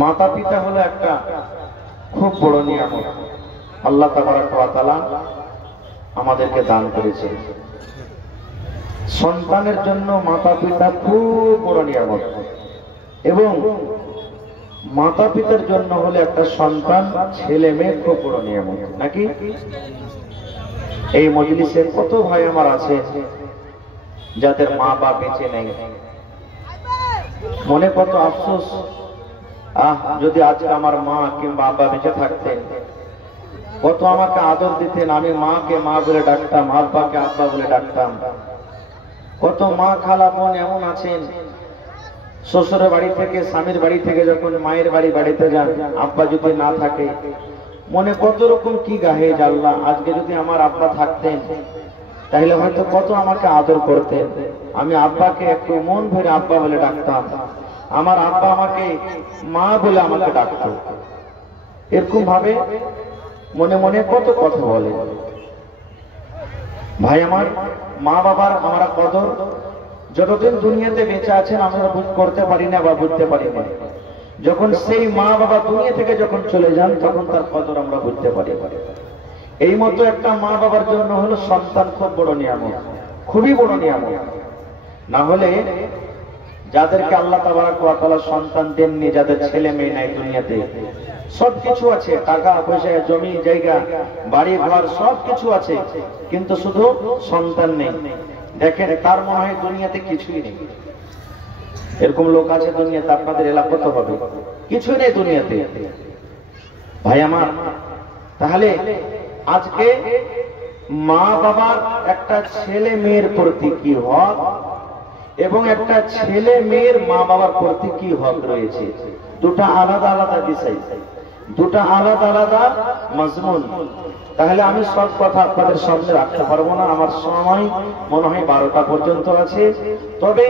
মাতা পিতা হলো একটা খুব বড় নিয়ামত আল্লাহ তাবারক ওয়া তাআলা আমাদেরকে দান করেছেন। সন্তানের জন্য মাতা পিতা খুব বড় নিয়ামত, এবং মাতা পিতার জন্য হলে একটা সন্তান ছেলে মেয়ে খুব বড় নিয়ামত, নাকি? এই মজলিসে কত ভাই আমার আছে যাদের মা বাবা বেঁচে নেই, মনে কত আফসোস, যদি আজকে আমার মা কিংবা আব্বা বেঁচে থাকতেন, কত আমাকে আদর দিতেন, আমি মাকে মা বলে ডাকতাম, আব্বাকে আব্বা বলে ডাকতাম। কত মা খালা বোন এমন আছেন, শ্বশুরের বাড়ি থেকে স্বামীর বাড়ি থেকে যখন মায়ের বাড়িতে যান, আব্বা যদি না থাকে মনে কত রকম কি গাহে, আল্লাহ আজকে যদি আমার আব্বা থাকতেন তাহলে হয়তো কত আমাকে আদর করতেন। আমি আব্বাকে একটু মন ভরে আব্বা বলে ডাকতাম, আমার আব্বা আমাকে মা বলে আমাকে ডাকত। এরকম ভাবে মনে মনে কত কথা বলে। ভাই আমার, মা বাবার আমরা কদর যতদিন দুনিয়াতে বেঁচে আছেন আমরা করতে পারি না বা বুঝতে পারি না। যখন সেই মা বাবা দুনিয়া থেকে যখন চলে যান তখন তার কদর আমরা বুঝতে পারি। এই মতো একটা মা বাবার জন্য হলো সন্তান খুব বড় নিয়ামত, খুবই বড় নিয়ামত। না হলে যাদেরকে আল্লাহ তাবারক ওয়া তাআলা সন্তান দেননি, যাদের ছেলে মেয়ে নাই দুনিয়াতে, সবকিছু আছে, টাকা পয়সা জমি জায়গা বাড়ি ঘর সবকিছু আছে, কিন্তু শুধু সন্তান নেই, দেখেন তার মনে হয় দুনিয়াতে কিছুই নেই। এরকম লোক আছে দুনিয়াতে, আপনাদের এলাকাতে হবে, কিছুই নেই দুনিয়াতে। ভাই আমার, তাহলে আজকে মা বাবার একটা ছেলে মেয়ের প্রতি কি হক এবং একটা ছেলে মেয়ের মা বাবার প্রতি কি হক রয়েছে, দুটা আলাদা আলাদা বিষয়, দুটা আলাদা আলাদা মজমুন। তাহলে আমি সব কথা আপনাদের সামনে রাখতে পারবো না, আমার সময় মনে হয় 12টা পর্যন্ত আছে। তবে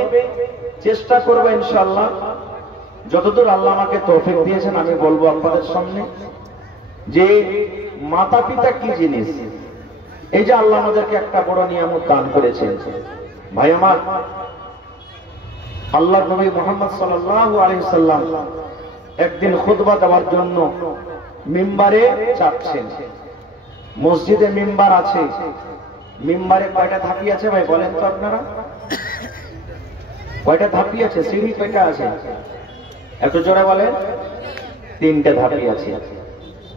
চেষ্টা করবো ইনশাআল্লাহ, যতদূর আল্লাহ আমাকে তৌফিক দিয়েছেন আমি বলবো আপনাদের সামনে যে মাতা পিতা কি জিনিস। এই যে আল্লাহ আমাদেরকে একটা বড় নিয়ামত দান করেছেন। ভাই আমার, আল্লাহ নবী মুহাম্মদ সাল্লাল্লাহু আলাইহি সাল্লাম একদিন খুতবা দেওয়ার জন্য মিম্বারে চাপছেন। মসজিদে মিম্বার আছে, মিম্বারে কয়টা ধাপি আছে ভাই বলেন তো আপনারা? কয়টা ধাপি আছে? সিঁড়ি কয়টা আছে? একটু জোরে বলেন। 3টে ধাপি আছে।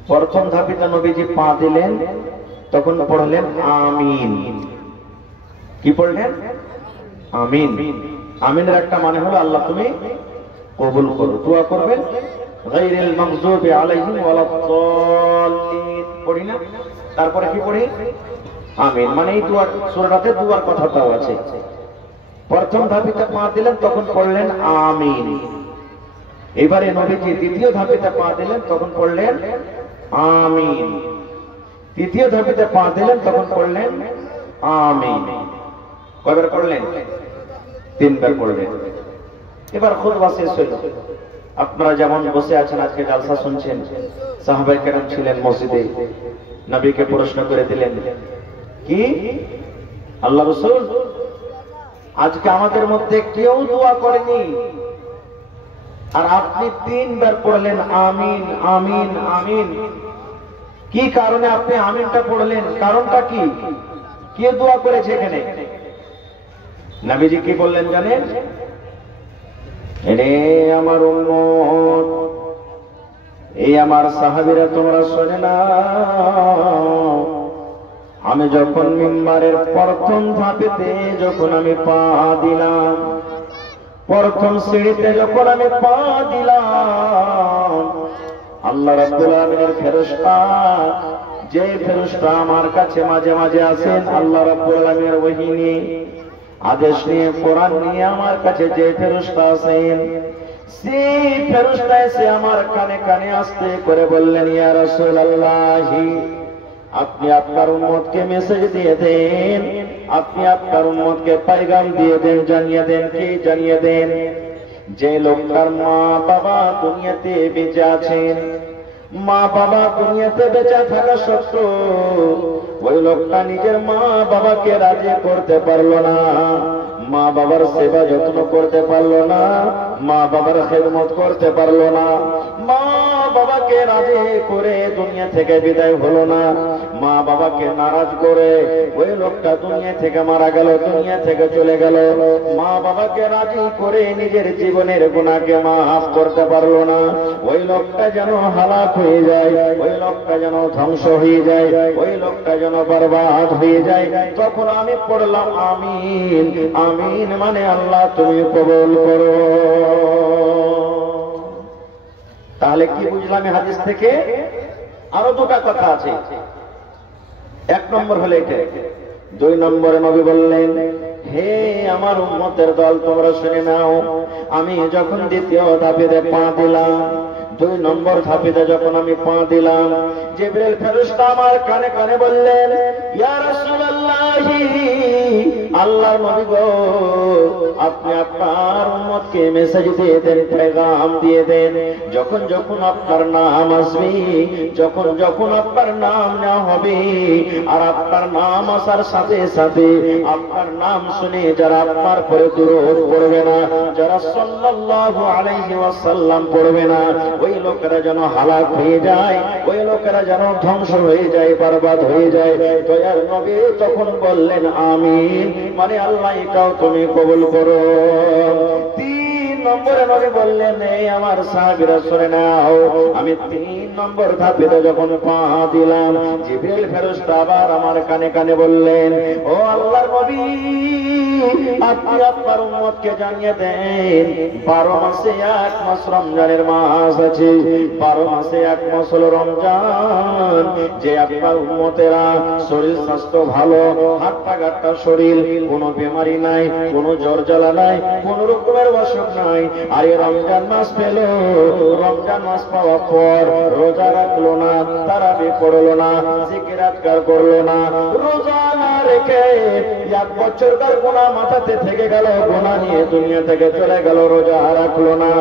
প্রথম ধাপিতে নবীজি পা দিলেন, তখন পড়লেন আমিন। কি পড়লেন? আমিন। আমিনের একটা মানে হলো আল্লাহ তুমি কবুল করো, দোয়া করবেন গায়রিল মাগযুবি আলাইহিম ওয়ালাদ-দাল্লিন পড়ি না? তারপরে কি পড়ি? আমিন। মানে এই দোয়া সূরাটাতে দুয়ার কথাটাও আছে। প্রথম ধাপিতে পা দিলেন তখন পড়লেন আমিন। এবারে নবীজি দ্বিতীয় ধাপিতে পা দিলেন তখন পড়লেন আমিন। তৃতীয় ধাপিতে পা দিলেন তখন পড়লেন আমিন। কয়বার পড়লেন? 3বার পড়লেন। এবার খুতবা শেষ হইল। আপনারা যেমন বসে আছেন আজকে জালসা শুনছেন, সাহাবায়ে কেরাম ছিলেন মসজিদে, নবীকে প্রশ্ন করে দিলেন, কি আল্লাহ রাসূল আজকে আমাদের মধ্যে কেউ দোয়া করেনি, আর আপনি 3বার পড়লেন আমিন আমিন আমিন। কি কারণে আপনি আমিনটা পড়লেন? কারণটা কি? কে দোয়া করেছে এখানে? নবীজি কি বললেন জানেন? রে আমার উম্মত, এই আমার সাহাবীরা তোমরা শুনে নাও, আমি যখন মিম্বারের প্রথম ধাপেতে যখন আমি পা দিলাম, প্রথম সিঁড়িতে যখন আমি পা দিলাম, আল্লাহ রাব্বুল আলামিনের ফেরেশতা, যে ফেরেশতা আমার কাছে মাঝে মাঝে আসেন আল্লাহ রাব্বুল আলামিনের ওহী নিয়ে, আদেশ নিয়ে, কোরআন নিয়ে আমার কাছে যে ফেরেশতা আসেন, সেই ফেরেশতা এসে আমার কানে কানে আস্তে করে বললেন, ইয়া রাসূলুল্লাহ, আপনি আপনার উম্মতকে মেসেজ দিয়ে দেন, আপনি আপনার উম্মতকে পয়গাম দিয়ে দেন, জানিয়ে দেন। কি জানিয়ে দেন? যে লোকটার মা বাবা দুনিয়াতে বেঁচে আছেন, মা বাবা দুনিয়াতে বেঁচে থাকা সত্ত্বেও ওই লোকটা নিজের মা বাবাকে রাজি করতে পারলো না, মা বাবার সেবা যত্ন করতে পারলো না, মা বাবার খেদমত করতে পারলো না, মা বাবাকে রাজি করে দুনিয়া থেকে বিদায় হলো না, মা বাবাকে নারাজ করে ওই লোকটা দুনিয়া থেকে মারা গেল, দুনিয়া থেকে চলে গেল। মা বাবাকে রাজি করে নিজের জীবনের গুনাহকে মাফ করতে পারলো না, ওই লোকটা যেন হালাক হয়ে যায়, ওই লোকটা যেন ধ্বংস হয়ে যায়, ওই লোকটা যেন বরবাদ হয়ে যায়। তখন আমি পড়লাম আমিন। আমিন মানে আল্লাহ তুমি কবুল করো। তাহলে কি বুঝলাম এই হাদিস থেকে? আরো দুটা কথা আছে। এক নম্বর হলো এটা। দুই নম্বরে নবী বললেন, হে আমার উম্মতের দল, তোমরা শুনে নাও, আমি যখন দ্বিতীয় ধাপে পা দিলাম, দুই নম্বর ধাপে যখন আমি পা দিলাম, জিবরিল ফেরেশতা আমার কানে কানে বললেন, ইয়া রাসূলুল্লাহ, আল্লাহর নবী গো, আপনি আপনার উম্মতকে মেসেজ দিয়ে দেন, পেগাম দিয়ে দেন, যখন যখন আপনার নাম আসবে, যখন যখন আপনার নাম নেওয়া হবে, আর আপনার নাম আসার সাথে সাথে আপনার নাম শুনে যারা আপনার পরে দুরূদ পড়বে না, যারা সাল্লাল্লাহু আলাইহি ওয়াসাল্লাম পড়বে না, ওই লোকেরা যেন হালাক হয়ে যায়, ওই লোকেরা যেন ধ্বংস হয়ে যায়, বরবাদ হয়ে যায়। দয়ার নবী তখন বললেন আমিন, মানে আল্লাহ এটাও তুমি কবুল করো। তিন নম্বরে নবী বললেন, এই আমার সাহাবীরা শুনে নাও, আমি তিন নম্বর ধাপে যখন পা দিলাম, জিবরিল ফেরেশতা আবার আমার কানে কানে বললেন, ও আল্লাহর নবী, আপনি আপনার উম্মতকে জানিয়ে দেন, 12 মাসে এক মাস রমজানের মাস আছে, 12 মাসে এক মাস হলো রমজান, যে আপনার উম্মতেরা শরীর স্বাস্থ্য ভালো, হাট্টা গাট্টা শরীর, কোনো বেমারি নাই, কোনো জ্বর জ্বালা নাই, কোন রকমের অসুখ নাই, আর এই রমজান মাস পেল, রমজান মাস পাওয়ার পর রোজা রাখলো না, তারাবি পড়লো না, জিকির আজকার করলো না, রোজা না রেখে 1 বছরকার গুনাহ মাথাতে থেকে গেল, গুনাহ নিয়ে দুনিয়া থেকে চলে গেল, রোজা রাখলো না,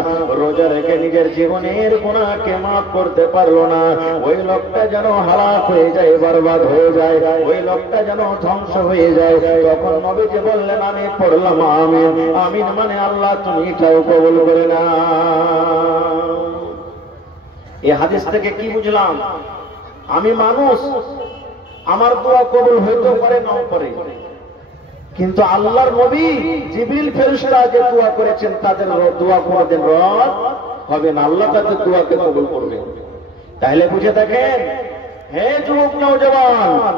রোজা রেখে নিজের জীবনের গুনাহকে মাফ করতে পারলো না, ওই লোকটা যেন হালাক হয়ে যায়, বরবাদ হয়ে যায়, ওই লোকটা যেন ধ্বংস হয়ে যায়। তখন নবীজি বললেন, আমি পড়লাম আমিন। আমিন মানে আল্লাহ তুমি এটাও কবুল করে না। এই হাদিস থেকে কি বুঝলাম? আমি মানুষ, আমার দোয়া কবুল হইতে পারে নাও পারে, কিন্তু আল্লাহর নবী জিবরিল ফেরেশতা যে দোয়া করেছেন, তাদের দোয়া কোনদিন রদ হবে না, আল্লাহ তাদের দোয়াকে কবুল করবে। তাহলে বুঝে দেখেন, হে যুবক নওজওয়ান,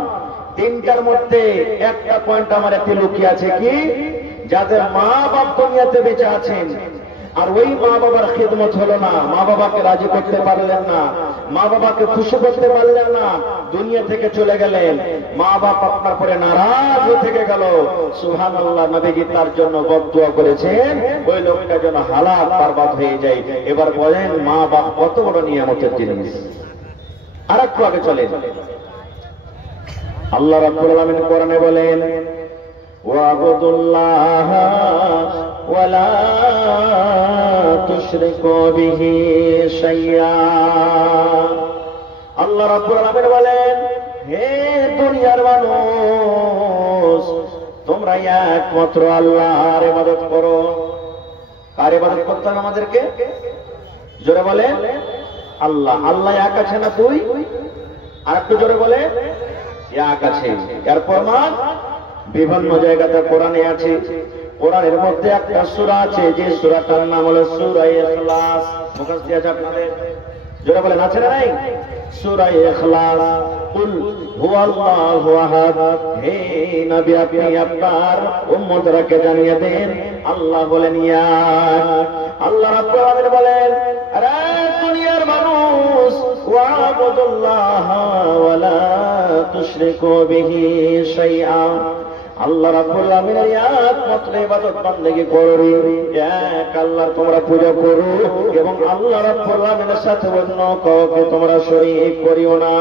তিনটার মধ্যে একটা পয়েন্ট আমার এতে লুকিয়ে আছে, কি? যাদের মা বাপ দুনিয়াতে বেঁচে আছেন, আর ওই মা বাবার খিদমত হলো না, মা বাবাকে রাজি করতে পারলেন না, মা বাবাকে খুশি করতে পারলেন না, দুনিয়া থেকে চলে গেলেন, মা বাপ আপনার পরে নারাজ হয়ে থেকে গেল, সুবহানাল্লাহ, নবীজি তার জন্য বদদুয়া করেছেন, ওই লোকটা যেন হালাক বরবাদ হয়ে যায়। এবার বলেন, মা বাপ কত বড় নিয়ামতের জিনিস। আর একটু আগে চলেন, আল্লাহ রাব্বুল আলামিন কোরআনে বলেন, ওয়াবুদুল্লাহ ওয়ালা তুশরিকু বিহি শাইয়্যা। আল্লাহ রাব্বুল আলামিন বলেন, হে দুনিয়ার মানুষ, তোমরা একমাত্র আল্লাহর ইবাদত করো। কার ইবাদত করতে হবে আমাদেরকে? জোরে বলেন, আল্লাহ। আল্লাহ এক আছে না তুই? আর একটু জোরে বলে, এক আছে। এর প্রমাণ বিভিন্ন জায়গাতে কোরআনে আছে। কোরআনের মধ্যে একটা সূরা আছে, যে সূরাটার নাম হলো সূরা ইখলাস। মুখস্থ আছে আপনাদের? জোরে বলেন, আছে না নাই? সূরা ইখলাস। কুল হুয়াল্লাহু আহাদ। হে নবী, আপনি আপনার উম্মতদেরকে জানিয়ে দেন, আল্লাহ বলেন ইয়া। আল্লাহ রাব্বুল আলামিন বলেন, আরে দুনিয়ার মানুষ, ওয়াবুদুল্লাহ ওয়ালা তুশরিকু বিহি শাইআ। আল্লাহ রাব্বুল আলামিনের একমাত্র ইবাদত বান্দেগি করো, এক আল্লাহর তোমরা পূজা করো, এবং আল্লাহ রাব্বুল আলামিনের সাথে অন্য কাউকে তোমরা শরীক করিও না।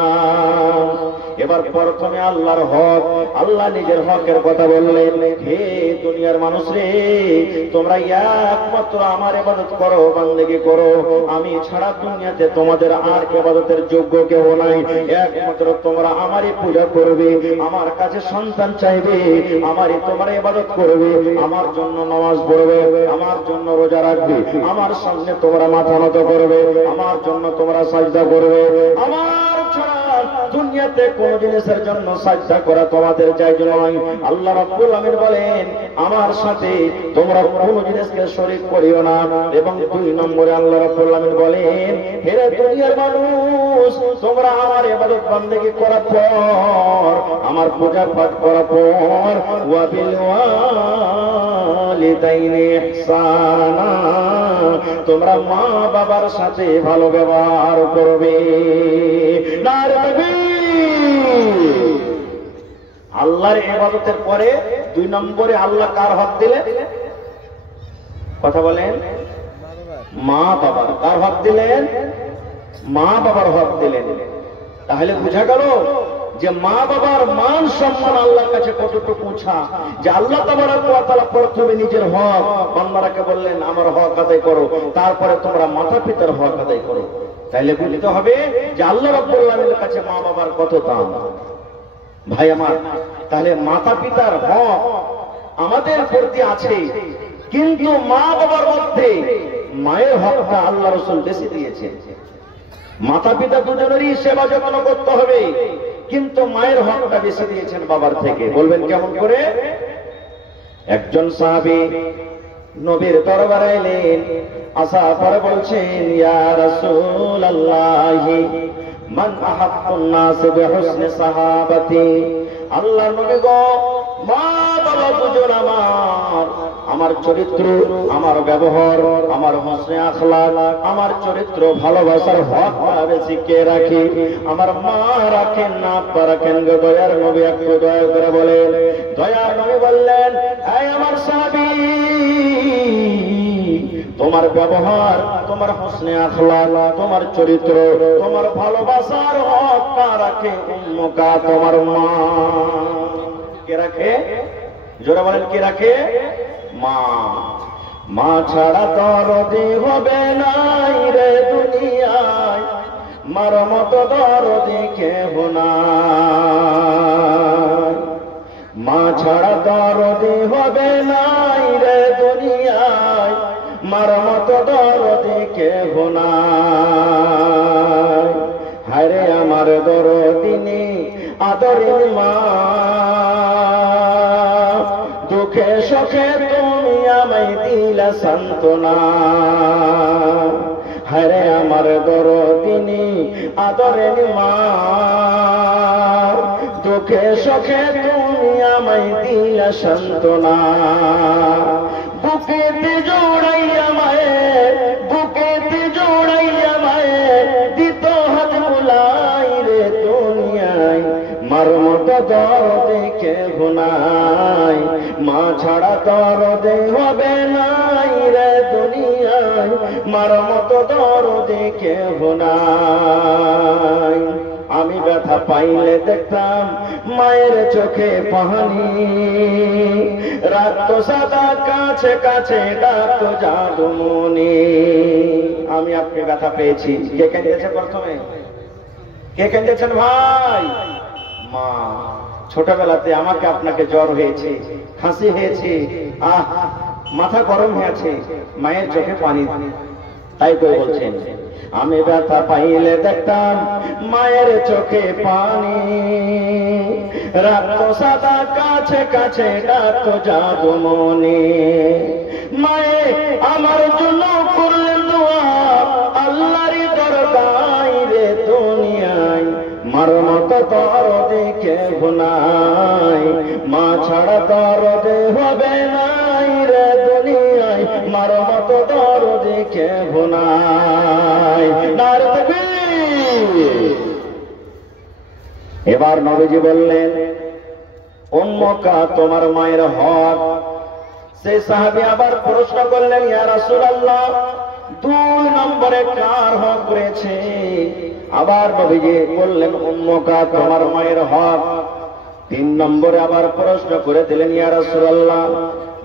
এবার প্রথমে আল্লাহর হক, আল্লাহ নিজের হকের কথা বললেন, হে দুনিয়ার মানুষ রে, তোমরা একমাত্র আমার ইবাদত করো, বান্দেগি করো, আমি ছাড়া দুনিয়াতে তোমাদের আর ইবাদতের যোগ্য কেউ নাই, একমাত্র তোমরা আমারই পূজা করবে, আমার কাছে সন্তান চাইবে, আমারই তোমার ইবাদত করবে, আমার জন্য নামাজ পড়বে, আমার জন্য রোজা রাখবে, আমার সামনে তোমরা মাথা নত করবে, আমার জন্য তোমরা সাজদা করবে। আমার ছাড়া দুনিয়াতে কোন জিনিসের জন্য সাজদা করা তোমাদের জায়েজ নয়। আল্লাহ রাব্বুল আমিন বলেন আমার সাথে তোমরা কোন জিনিসকে শরীক করিও না। এবং 2 নম্বরে আল্লাহ রাব্বুল আমিন বলেন, হে দুনিয়ার মানুষ, তোমরা আমার ইবাদত বندگی করার পর, আমার পূজা পাঠ করার পর, ওয়া বিল ওয়ালিদাইনি ইহসানা, তোমরা মা বাবার সাথে ভালো ব্যবহার করবে। নারে তাকবীর। আল্লাহর ইবাদতের পরে 2 নম্বরে আল্লাহ কার হক দিলেন? কথা বলেন। মা বাবার। কার হক দিলেন? মা বাবার হক দিলেন। তাহলে বোঝা গেল যে মা বাবার মান সম্মান আল্লাহর কাছে কতটুকু উঁচা, যে আল্লাহ তাবারক ওয়া তাআলা প্রথমে নিজের হক বান্দাকে বললেন আমার হক আদায় করো, তারপরে তোমরা মাতা পিতার হক আদায় করো। তাইলে বুঝতে হবে যে আল্লাহ রাব্বুল আলামিনের কাছে মা বাবার কত দাম। ভাই আমার, তাহলে মাতা পিতার হক আমাদের প্রতি আছে, কিন্তু মা বাবার মধ্যে মায়ের হকটা আল্লাহ রাসূল বেশি দিয়েছেন। মাতা পিতা দুজনেরই সেবা যত্ন করতে হবে, কিন্তু মায়ের হকটা বেশি দিয়েছেন বাবার থেকে। বলবেন কেমন করে? একজন সাহাবী নবীর দরবারে এলেন, আসার পরে বলছেন, ইয়া রাসূলুল্লাহ মান আহাব্বুন নাস বিহুসনি সাহাবাতি। আল্লাহর নবী গো, মা বাবা দুজন আমার চরিত্র, আমার ব্যবহার, আমার হোসনে আখলাক, আমার চরিত্র ভালোবাসার হক বেশি কে রাখি? আমার মা রাখেন না, আব্বা রাখেন গো? দয়ার নবী একটু দয়া করে বলেন। দয়ার নবী বললেন, এই আমার সাহাবী, তোমার ব্যবহার, তোমার হোসনে আখলাক, তোমার চরিত্র, তোমার ভালোবাসার হক রাখে উম্মুকা, তোমার মা। কে রাখে? জোরে বলেন, কে রাখে? মা। মা ছাড়া দরদি হবে নাই রে দুনিয়ায়, মার মতো দরদি কেহ নাই। মা ছাড়া দরদি হবে নাই রে দুনিয়ায়, মার মতো দরদি কেহ নাই। হায়রে আমার দরদিনী আদরিনী মা, দুঃখে সুখে তুমি আমায় দিলা সান্ত্বনা। হায়রে আমার দরদিনী আদরিনী মা, দুঃখে সুখে তুমি আমায় দিলা সান্ত্বনা। বুকেতে জোড়াইয়া মায়ের, বুকেতে জোড়াইয়া মায়ের দিত হাত বুলাই রে দুনিয়ায়, মার মতো দরদে কেহ নাই। মা ছাড়া দরদে হবে নাই রে দুনিয়ায়, মার মতো দরদে কেহ নাই। আমি ব্যথা পাইলে দেখতাম মায়ের চোখে পানি, রাত সাদা কাছে কাছে ডাক জাদুমণি। আমি আপনি ব্যথা পেয়েছি, কে কেঁদেছে প্রথমে? কে কেঁদেছেন ভাই? মা। ছোটবেলাতে আমাকে আপনাকে জ্বর হয়েছে, খাসি হয়েছে, মাথা গরম হয়েছে, মায়ের চোখে পানি। তাই করে বলছেন, আমি ব্যথা পাইলে দেখতাম মায়ের চোখে পানি, রাত সাদা কাছে কাছে ডাকতো জাদুমণি। মায়ে আমার জন্য করলেন দোয়া, আল্লাহরই দরগায় রে দুনিয়ায়, মার মতো দরদে কেহ নাই। মা ছাড়া দরদে হবে নাই রে দুনিয়ায়, মার মতো দরদে কেহ নাই। নারে তাকবীর। এবার নবীজি বললেন, উম্মুকা, তোমার মায়ের হক। সেই সাহাবী আবার প্রশ্ন করলেন, ইয়া রাসূলুল্লাহ, 2 নম্বরে কার হক রয়েছে? আবার নবীজি বললেন, উম্মুকা, তোমার মায়ের হক। 3 নম্বরে আবার প্রশ্ন করে দিলেন, ইয়া রাসূলুল্লাহ,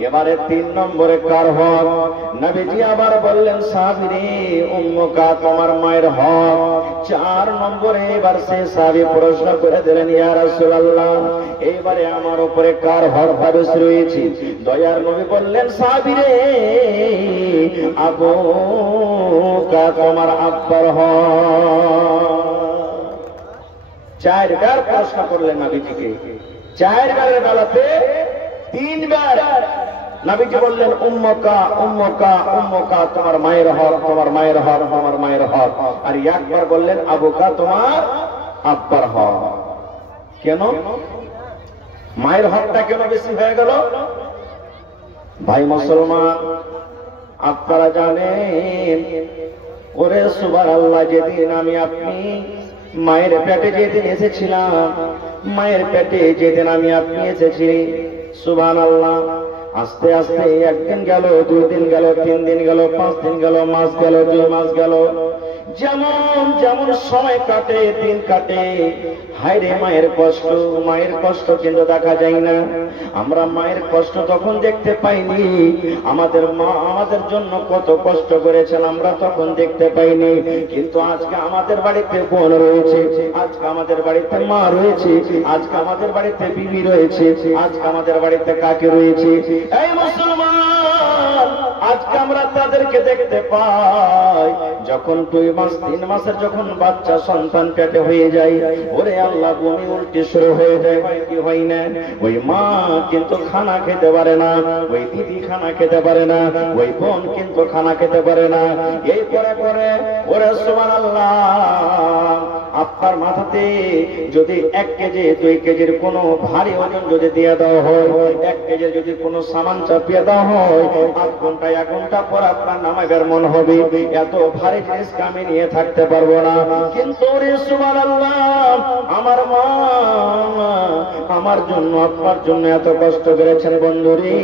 এবারে 3 নম্বরে কার হক? নবীজি আবার বললেন সাহাবীরে উম্মুকা তোমার মায়ের হক। 4 নম্বরে এবার সে সাহাবী প্রশ্ন করে দিলেন ইয়া রাসূলুল্লাহ এইবারে আমার উপরে কার হক হাদিস রয়েছে? দয়ার নবী বললেন সাহাবীরে আবুকা তোমার আব্বার হক। 4 বার প্রশ্ন করলেন নবীজিকে। 4 বারের বেলাতে 3 বার নবীজি বললেন উম্মুকা উম্মুকা উম্মুকা তোমার মায়ের হক, তোমার মায়ের হক, তোমার মায়ের হক। আর একবার বললেন আবুকা তোমার আব্বার হক। কেন মায়ের হকটা কেন বেশি হয়ে গেল? ভাই মুসলমান আপনারা জানেন ওরে সুবহানাল্লাহ যেদিন আমি আপনি মায়ের পেটে যেদিন এসেছিলাম, মায়ের পেটে যেদিন আমি আপনি এসেছি সুবহানাল্লাহ আস্তে আস্তে 1 দিন গেল, 2 দিন গেল, 3 দিন গেল, 5 দিন গেল, মাস গেল, 2 মাস গেল, যেমন যেমন সময় কাটে দিন কাটে হায়রে মায়ের কষ্ট কিন্তু দেখা যায় না। আমরা মায়ের কষ্ট তখন দেখতে পাইনি, আমাদের মা আমাদের জন্য কত কষ্ট করেছেন আমরা তখন দেখতে পাইনি। কিন্তু আজকে আমাদের বাড়িতে বোন রয়েছে, আজকে আমাদের বাড়িতে মা রয়েছে, আজকে আমাদের বাড়িতে বিবি রয়েছে, আজকে আমাদের বাড়িতে কাকি রয়েছে। এই মুসলমান আজকে আমরা তাদেরকে দেখতে পাই যখন 2 মাস 3 মাসের যখন বাচ্চা সন্তান পেটে হয়ে যায়, ওরে আল্লাহ বমি উল্টি শুরু হয়ে যায়, হয় কি হয় না? ওই মা কিন্তু খানা খেতে পারে না, ওই দিদি খানা খেতে পারে না, ওই বোন কিন্তু খানা খেতে পারে না। এই পরে পরে ওরে সুবহানাল্লাহ আপনার মাথাতে যদি 1 কেজি 2 কেজির কোনো ভারী ওজন যদি দিয়ে দেওয়া হয়, 1 কেজির যদি কোনো সামান চাপিয়ে দেওয়া হয়, 8 ঘন্টা 1 ঘন্টা পর আপনার নামাজের মন হবে এত ভারী জিনিস আমি নিয়ে থাকতে পারবো না। কিন্তু রে সুবহানাল্লাহ আমার মা আমার জন্য আপনার জন্য এত কষ্ট করেছেন বন্ধুরে।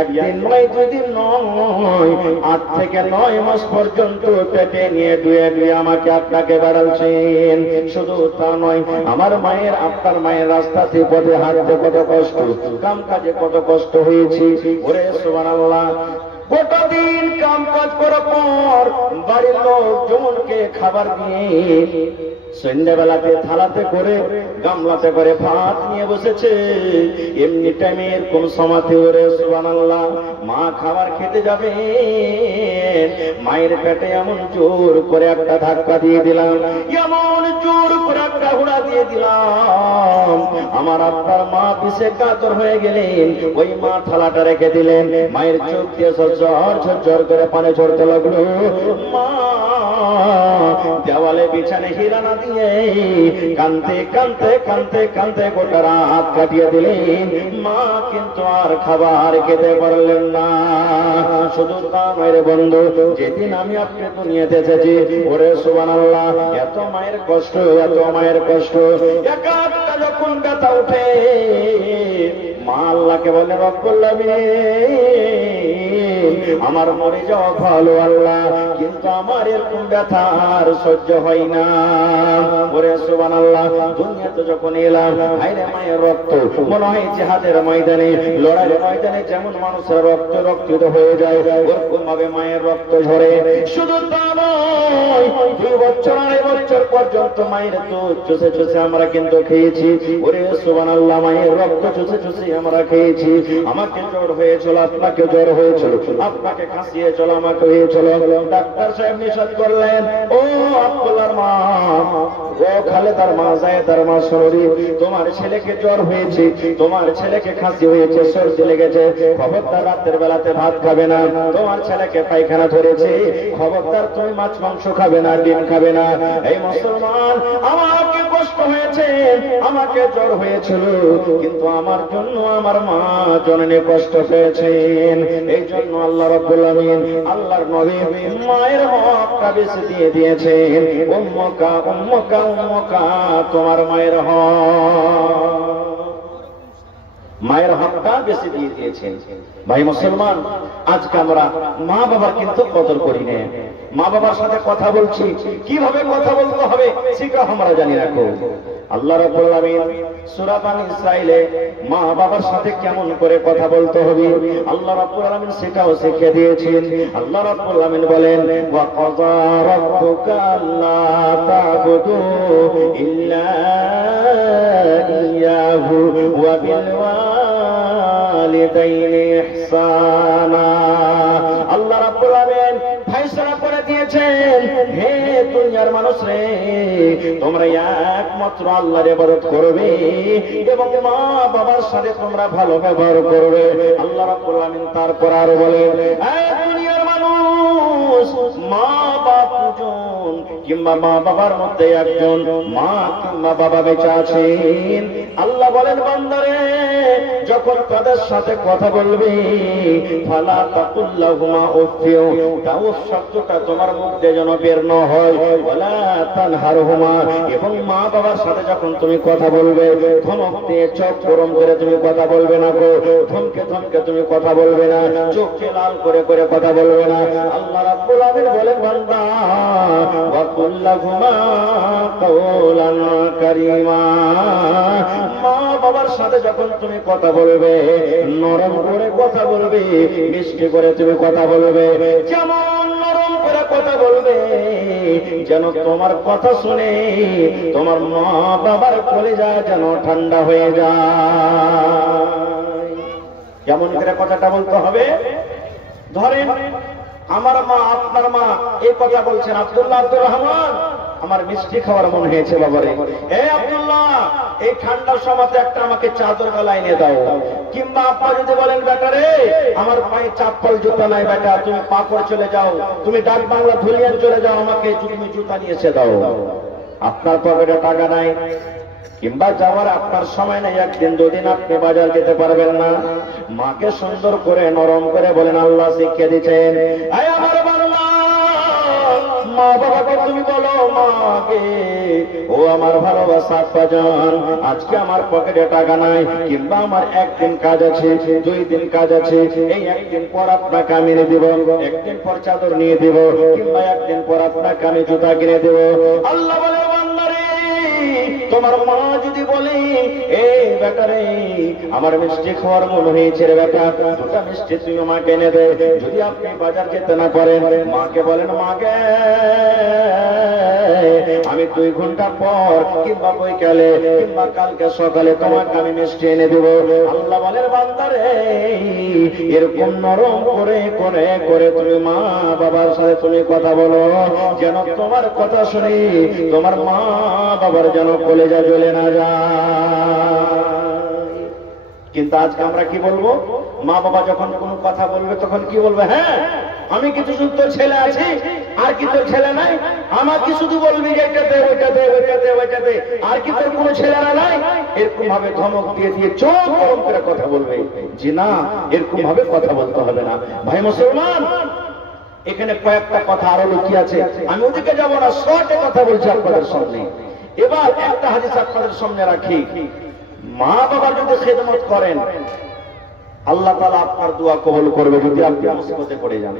1 দিন নয় 2 দিন নয় 8 থেকে 9 মাস পর্যন্ত পেটে নিয়ে দুয়ে আমাকে আপনাকে বাড়াচ্ছেন। শুধু তা নয় আমার মায়ের আপনার মায়ের রাস্তাতে পথে হাঁটতে কত কষ্ট, কাম কাজে কত কষ্ট হয়েছে। ওরে সুবহানাল্লাহ গোটা দিন কাম কাজ করার পর বাড়ির লোকজনকে খাবার দিয়ে সন্ধ্যাবেলাতে থালাতে করে গামলাতে করে ভাত নিয়ে বসেছে। এমনি টাইমের কোন সমাধি ওরে সুবহানাল্লাহ মা খাবার খেতে যাবে, মায়ের পেটে এমন জোর করে একটা ধাক্কা দিয়ে দিলাম, এমন জোর করে একটা হুড়া দিয়ে দিলাম আমার আপনার মা পিছে কাতর হয়ে গেলেন। ওই মা থালাটা রেখে দিলেন, মায়ের চোখ দিয়ে ঝরঝর করে পানি ঝরতে লাগলো। মা দেওয়ালে বিছানে হিরানা দিয়ে কানতে কানতে কানতে কানতে গোটা রাত কাটিয়ে দিলেন। মা কিন্তু আর খাবার খেতে পারলেন না। শুধু তা নয় রে বন্ধু, যেদিন আমি আপনি দুনিয়াতে এসেছি ওরে সুবহানাল্লাহ এত মায়ের কষ্ট, এত মায়ের কষ্ট, একা যখন ব্যথা উঠে মা আল্লাহকে বলে রব্বুল আলামিন আমার মরে যাওয়া ভালো আল্লাহ, কিন্তু আমার এরকম ব্যথা আর সহ্য হয় না। ওরে সুবহানাল্লাহ দুনিয়াতে যখন এলাম হায়রে মায়ের রক্ত মনে হয় জিহাদের ময়দানে লড়াইয়ের ময়দানে যেমন মানুষের রক্ত রক্তিত হয়ে যায় ওরকম ভাবে মায়ের রক্ত ঝরে। শুধু তা নয় 2 বছর 2.5 বছর পর্যন্ত মায়ের দুধ চুষে চুষে আমরা কিন্তু খেয়েছি। ওরে সুবহানাল্লাহ মায়ের রক্ত চুষে চুষে আমরা খেয়েছি। আমাকে জ্বর হয়েছিল, আপনাকে জ্বর হয়েছিল, আপনাকে কাশিয়েছিল, আমাকে হয়েছিল। ডাক্তার সাহেব নিষেধ করলেন ও আব্দুল্লাহর মা, ও খালেদার মা, জায়েদার মা শরীর তোমার ছেলেকে জ্বর হয়েছে, তোমার ছেলেকে কাশি হয়েছে, সর্দি লেগেছে, খবরদার রাতের বেলাতে ভাত খাবে না। তোমার ছেলেকে পায়খানা ধরেছে, খবরদার তুমি মাছ মাংস খাবে না, ডিম খাবে না। এই মুসলমান আমাকে কষ্ট হয়েছে, আমাকে জ্বর হয়েছিল, কিন্তু আমার জন্য আমার মা জননী কষ্ট পেয়েছেন। এই জন্য আল্লাহ রাব্বুল আলামিন আল্লাহর নবী মায়ের হকটা বেশি দিয়ে দিয়েছেন। উম্মুকা উম্মুকা উম্মুকা তোমার মায়ের হক, মায়ের হকটা বেশি দিয়ে দিয়েছেন। ভাই মুসলমান আজকে আমরা মা বাবার কিন্তু কদর করি না। মা বাবার সাথে কথা বলছি, কিভাবে কথা বলতে হবে সেটা আমরা জানি না। আল্লাহ রাব্বুল আলামিন সূরা বানী ইসরাঈলে মা বাবার সাথে কেমন করে কথা বলতে হবে আল্লাহ রাব্বুল আলামিন সেটাও শিখিয়ে দিয়েছেন। আল্লাহ রাব্বুল আলামিন বলেন, ওয়া ক্বাযা রাব্বুকা আল্লা তা'বুদু ইল্লা ইয়াহু ওয়া বিল ওয়ালিদাইনি ইহসানা। আল্লাহ রাব্বুল আলামিন ফয়সালা করে দিয়েছেন, হে দুনিয়ার মানুষ রে, তোমরা একমাত্র আল্লাহর ইবাদত করবে এবং মা বাবার সাথে তোমরা ভালো ব্যবহার করবে। আল্লাহ রাব্বুল আলামিন তারপর আরো বলেন, হে দুনিয়ার মানুষ, মা বাবা দুজন কিংবা মা বাবার মধ্যে একজন মা কিংবা বাবা বেঁচে আছেন, আল্লাহ বলেন বান্দারে যখন তাদের সাথে কথা বলবে ফালা তাকুল্লাহুমা উফিউ, তাও শব্দটা তোমার মুখ দিয়ে যেন বের না হয়, ওয়ালা তানহারহুমা, এবং মা বাবার সাথে যখন তুমি কথা বলবে ধমক দিয়ে চোখ গরম করে তুমি কথা বলবে না গো, ধমকে ধমকে তুমি কথা বলবে না, চোখকে লাল করে করে কথা বলবে না। আল্লাহ রাব্বুল আলামিন বলেন বান্দা ওয়া কুল্লাহুমা কাওলান কারীমা, মা বাবার সাথে যখন তুমি কথা বলবে নরম করে কথা বলবে, মিষ্টি করে তুমি কথা বলবে, যেমন নরম করে কথা বলবে যেন তোমার কথা শুনে তোমার মা বাবার কলিজা যেন ঠান্ডা হয়ে যায়। কেমন করে কথাটা বলতে হবে? ধরেন আমার মা আপনার মা এই কথা বলছেন, আব্দুল্লাহ আব্দুর রহমান আমার মিষ্টি খাওয়ার মন হয়েছে বাবারে, এই আব্দুল্লাহ এই ঠান্ডার সময় একটা আমাকে চাদর গলায় এনে দাও। কিংবা আপনি যদি বলেন বেটা রে আমার পায়ে চাপ্পল জুতা নাই বেটা, তুমি পাকড় চলে যাও, তুমি ডাক বাংলা ধুলিয়ান চলে যাও, আমাকে তুমি জুতা নিয়ে এসে দাও। আপনার পকেটে টাকা নাই কিংবা যাওয়ার আপনার সময় নেই, একদিন দুদিন আপনি বাজার যেতে পারবেন না, মাকে সুন্দর করে নরম করে বলেন আল্লাহ শিখিয়ে দিচ্ছেন, মা বাবাকে তুমি বলো মাকে ও আমার ভালোবাসা আব্বাজান আজকে আমার পকেটে টাকা নাই কিংবা আমার একদিন কাজ আছে, 2 দিন কাজ আছে, এই একদিন পর আপনাকে আমি এনে দেব, একদিন পর চাদর নিয়ে দেব কিংবা একদিন পর আপনাকে আমি জুতা কিনে দেব। আল্লাহ বলে বান্দারে তোমার মা যদি বলে এ বেটা রে আমার মিষ্টি খাওয়ার মন হয়েছে রে বেটা, 2টা মিষ্টি তুই মাকে এনে দে। যদি আপনি বাজার যেতে না পারেন মাকে বলেন মাকে আমি 2 ঘন্টা পর কিংবা বৈকালে কিংবা কালকে সকালে তোমাকে আমি মিষ্টি এনে দেব। আল্লাহ বলেন বান্দারে এরকম নরম করে করে করে তুমি মা বাবার সাথে তুমি কথা বলো যেন তোমার কথা শুনে তোমার মা বাবার যেন কলেজা জ্বলে না যায়। কিন্তু আজকে আমরা কি বলবো, মা বাবা যখন কোনো কথা বলবে তখন কি বলবে, হ্যাঁ আমি কিছু শুধু তোর ছেলে আছি আর কি তোর ছেলে নাই, আমাকে শুধু বলবি যে এটাতে ওইটাতে ওইটাতে ওইটাতে, আর কি তোর কোনো ছেলেরা নাই, এরকম ভাবে ধমক দিয়ে দিয়ে চোখ গরম করে কথা বলবে। জি না, এরকম ভাবে কথা বলতে হবে না। ভাই মুসলমান এখানে কয়েকটা কথা আরো লুকিয়ে আছে, আমি ওদিকে যাবো না, শর্টে কথা বলছি আপনাদের সামনে। এবার একটা হাদিস আপনাদের সামনে রাখি, মা বাবা যদি খেদমত করেন আল্লাহ তাআলা আপনার দোয়া কবুল করবে যদি আপনি মুসিবতে পড়ে যান।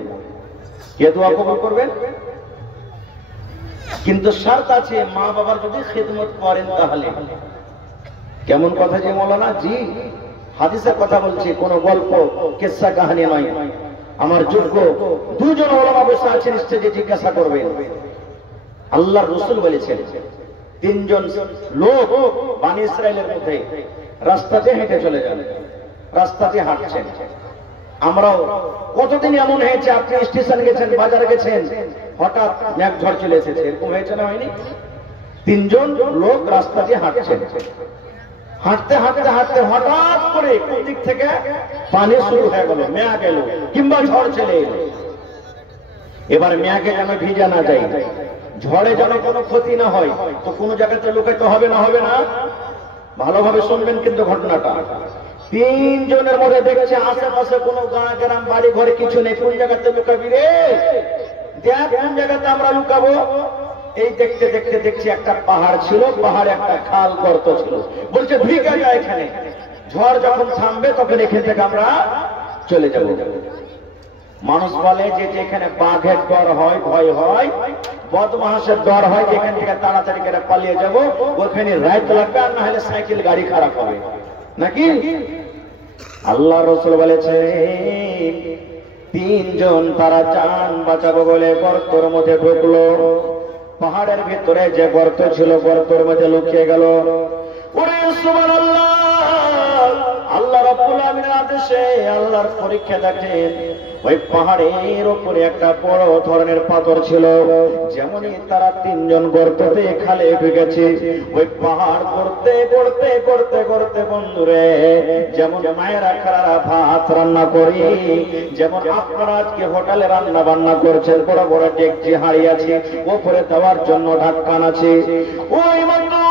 কে দোয়া কবুল করবেন? কিন্তু শর্ত আছে মা বাবার যদি খেদমত করেন তাহলে। কেমন কথা যে মৌলানা জি, হাদিসের কথা বলছি, কোন গল্প কিসসা কাহিনী নয়। আমার যোগ্য 2 জন ওলামা বসে আছেন স্টেজে, জিজ্ঞাসা করবেন। আল্লাহর রাসূল বলেছেন 3 জন লোক বনী ইসরাইলের মধ্যে রাস্তাতে হেঁটে চলে যান, রাস্তাতে হাঁটছেন। আমরাও কতদিন এমন হয়েছে আপনি স্টেশন গেছেন, বাজার গেছেন, হঠাৎ মেঘ ঝড় চলে এসেছে, এরকম হয়েছে না হয়নি? 3 জন লোক রাস্তা দিয়ে হাঁটছেন, হাঁটতে হাঁটতে হাঁটতে হঠাৎ করে কোন দিক থেকে পানি শুরু হয়ে গেল, মেঘ এলো কিংবা ঝড় চলে এলো। এবার মেঘে যেন ভিজা না যায়, ঝড়ে যেন কোনো ক্ষতি না হয়, তো কোনো জায়গাতে লুকাইতে হবে না, হবে না? ভালোভাবে শুনবেন কিন্তু ঘটনাটা। 3 জনের মধ্যে দেখছে আশেপাশে কোনো গ্রাম বাড়ি ঘরে কিছু নেই, কোন জায়গাতে লুকাবি রে, দেখ কোন জায়গাতে আমরা লুকাবো। এই দেখতে দেখতে দেখছি একটা পাহাড় ছিল, পাহাড়ে একটা খাল গর্ত ছিল, বলছে ঢুকে যায় এখানে, ঝড় যখন থামবে তখন এখান থেকে আমরা চলে যাব। মানুষ বলে যে যেখানে বাঘের ডর হয় ভয় হয়, বদমাহাসের ডর হয় যে এখান থেকে তাড়াতাড়ি করে পালিয়ে যাব, ওখানে রাত লাগবে, আর না হলে সাইকেল গাড়ি খারাপ হবে নাকি। আল্লাহ রাসূল বলেছে তিনজন তারা জান বাঁচাবো বলে গর্তের মধ্যে ঢুকলো। পাহাড়ের ভিতরে যে গর্ত ছিল গর্তের মধ্যে লুকিয়ে গেল। ওরে সুবহানাল্লাহ, আল্লাহ রাব্বুল আলামিনের আদেশে আল্লাহর পরীক্ষা দেখেন। ওই পাহাড়ের উপরে একটা বড় ধরনের পাথর ছিল। যেমনই তারা তিনজন গর্ততে খালে ঢুকেছে, ওই পাহাড় করতে করতে করতে করতে বন্ধুরে, যেমন মায়েরা খালারা ভাত রান্না করি, যেমন আপনারা আজকে হোটেলে রান্না বান্না করছেন, বড় বড় ডেকচি হাঁড়ি আছে, উপরে দেওয়ার জন্য ঢাকন আছে, ওই মতো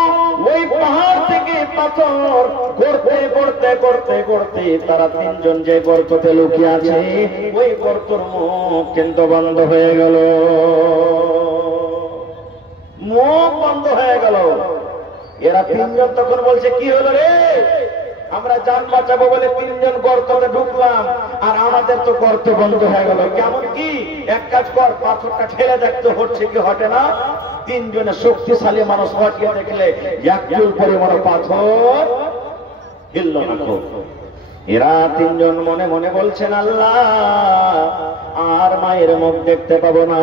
ওই পাহাড় থেকে পাথর করতে করতে করতে করতে তারা তিনজন যে গর্ততে লুকিয়ে আছে, ওই গর্তর মুখ কিন্তু বন্ধ হয়ে গেল। মুখ বন্ধ হয়ে গেল। এরা তিনজন তখন বলছে কি হলো রে, আমরা জান বাঁচাবো বলে তিনজন গর্ততে ঢুকলাম, আর আমাদের তো গর্ত বন্ধ হয়ে গেল। কেমন কি, এক কাজ কর, পাথরটা ঠেলে দেখতে হচ্ছে কি হটে না। তিনজনের শক্তিশালী মানুষ হটিয়ে দেখলে এক চুল পরিমাণ পাথর হিলল না। এরা তিনজন মনে মনে বলছেন আল্লাহ আর মায়ের মুখ দেখতে পাবো না,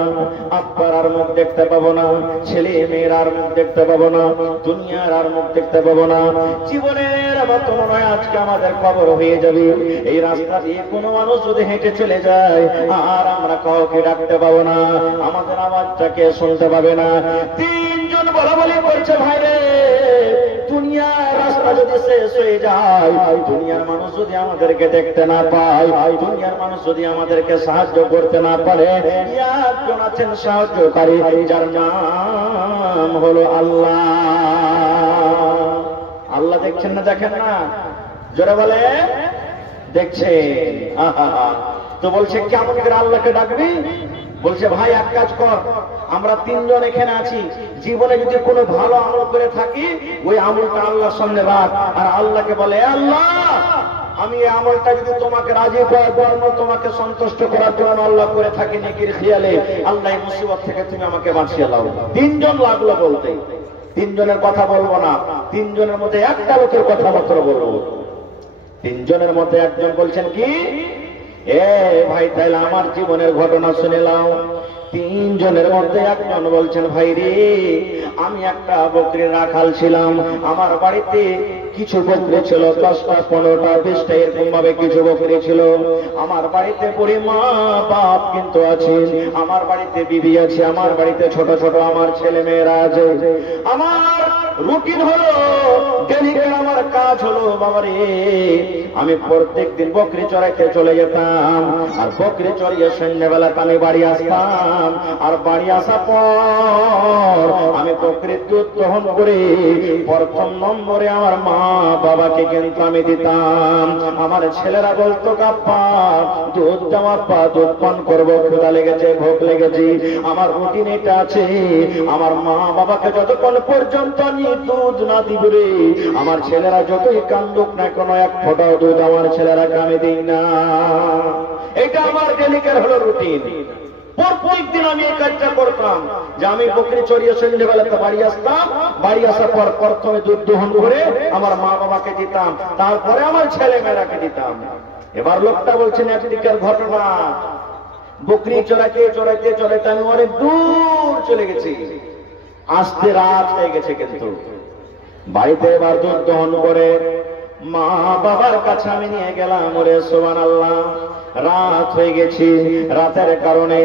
আব্বার আর মুখ দেখতে পাবো না, ছেলে মেয়ের আর মুখ দেখতে পাবো না, দুনিয়ার আর মুখ দেখতে পাবো না, জীবনের আবার তো মনে হয় আজকে আমাদের খবর হয়ে যাবে। এই রাস্তা দিয়ে কোনো মানুষ যদি হেঁটে চলে যায় আর আমরা কাউকে ডাকতে পাবো না, আমাদের আওয়াজটাকে শুনতে পাবে না। তিনজন বলা বলি করছে ভাই রে, দুনিয়ার রাস্তা যদি শেষ হয়ে যায়, দুনিয়ার মানুষ যদি আমাদেরকে দেখতে না পায়, দুনিয়ার মানুষ যদি আমাদেরকে সাহায্য করতে না পারে, একজন আছেন সাহায্যকারী, যার নাম হলো আল্লাহ। আল্লাহ দেখছেন না, দেখেন না, জোরে বলে দেখছেন। তো বলছে কেমন করে আল্লাহকে ডাকবি? বলছে ভাই এক কাজ কর, আমরা তিনজন এখানে আছি, জীবনে যদি কোনো ভালো আমল করে থাকি ওই আমলটা আল্লাহর সামনে রাখ, আর আল্লাহকে বলে আল্লাহ আমি এই আমলটা যদি তোমাকে রাজি করার জন্য, তোমাকে সন্তুষ্ট করার জন্য আল্লাহ করে থাকি নেকির খেয়ালে, আল্লাহ এই মুসিবত থেকে তুমি আমাকে বাঁচিয়ে দাও। তিনজন লাগলো বলতে, তিনজনের কথা বলবো না, তিনজনের মধ্যে একটা লোকের কথা মাত্র বলবো। তিনজনের মধ্যে একজন বলছেন কি, এ ভাই তাইলে আমার জীবনের ঘটনা শুনে নাও। তিনজনের মধ্যে একজন বলছেন ভাই রে, আমি একটা বকরির রাখাল ছিলাম, আমার বাড়িতে কিছু বকরি ছিল, 10টা 15টা 20টা এরকম ভাবে কিছু বকরি ছিল। আমার বাড়িতে বুড়ি মা বাপ কিন্তু আছে, আমার বাড়িতে বিবি আছে, আমার বাড়িতে ছোট ছোট আমার ছেলে মেয়েরা আছে। আমার রুটিন হলো ডেলিকে আমার কাজ হলো বাবা রে, আমি প্রত্যেক দিন বকরি চড়াইতে চলে যেতাম, আর বকরি চড়িয়ে সন্ধ্যাবেলাতে আমি বাড়ি আসতাম, আর বাড়ি আসার পর আমি বকরির দুধ গ্রহণ করে প্রথম নম্বরে আমার মা বাবাকে কিন্তু আমি দিতাম। আমার ছেলেরা বলতো কাপ্পা দুধ দাও, আপ্পা দুধ পান করবো, ক্ষুধা লেগেছে, ভোগ লেগেছে। আমার রুটিন এটা আছে, আমার মা বাবাকে যতক্ষণ পর্যন্ত আমি দুধ না দিব রে, আমার ছেলেরা যতই কান্দুক না কোনো এক ফোঁটাও দুধ আমার ছেলেরাকে আমি দিই না। এটা আমার ডেলিকের হলো রুটিন। প্রত্যেক দিন আমি এই কাজটা করতাম যে আমি বকরি চড়িয়ে সন্ধ্যেবেলাতে বাড়ি আসতাম, বাড়ি আসার পর প্রথমে দুধ দহন করে আমার মা বাবাকে দিতাম, তারপরে আমার ছেলে মেয়েরাকে দিতাম। এবার লোকটা বলছেন একদিকের ঘটনা, বকরি চড়াইতে চড়াইতে চড়াইতে আমি অনেক দূর চলে গেছি, আসতে রাত হয়ে গেছে, কিন্তু বাড়িতে এবার দুধ দহন করে মা বাবার কাছে আমি নিয়ে গেলাম। ওরে সুবহানাল্লাহ, রাত হয়ে গেছি, রাতের কারণে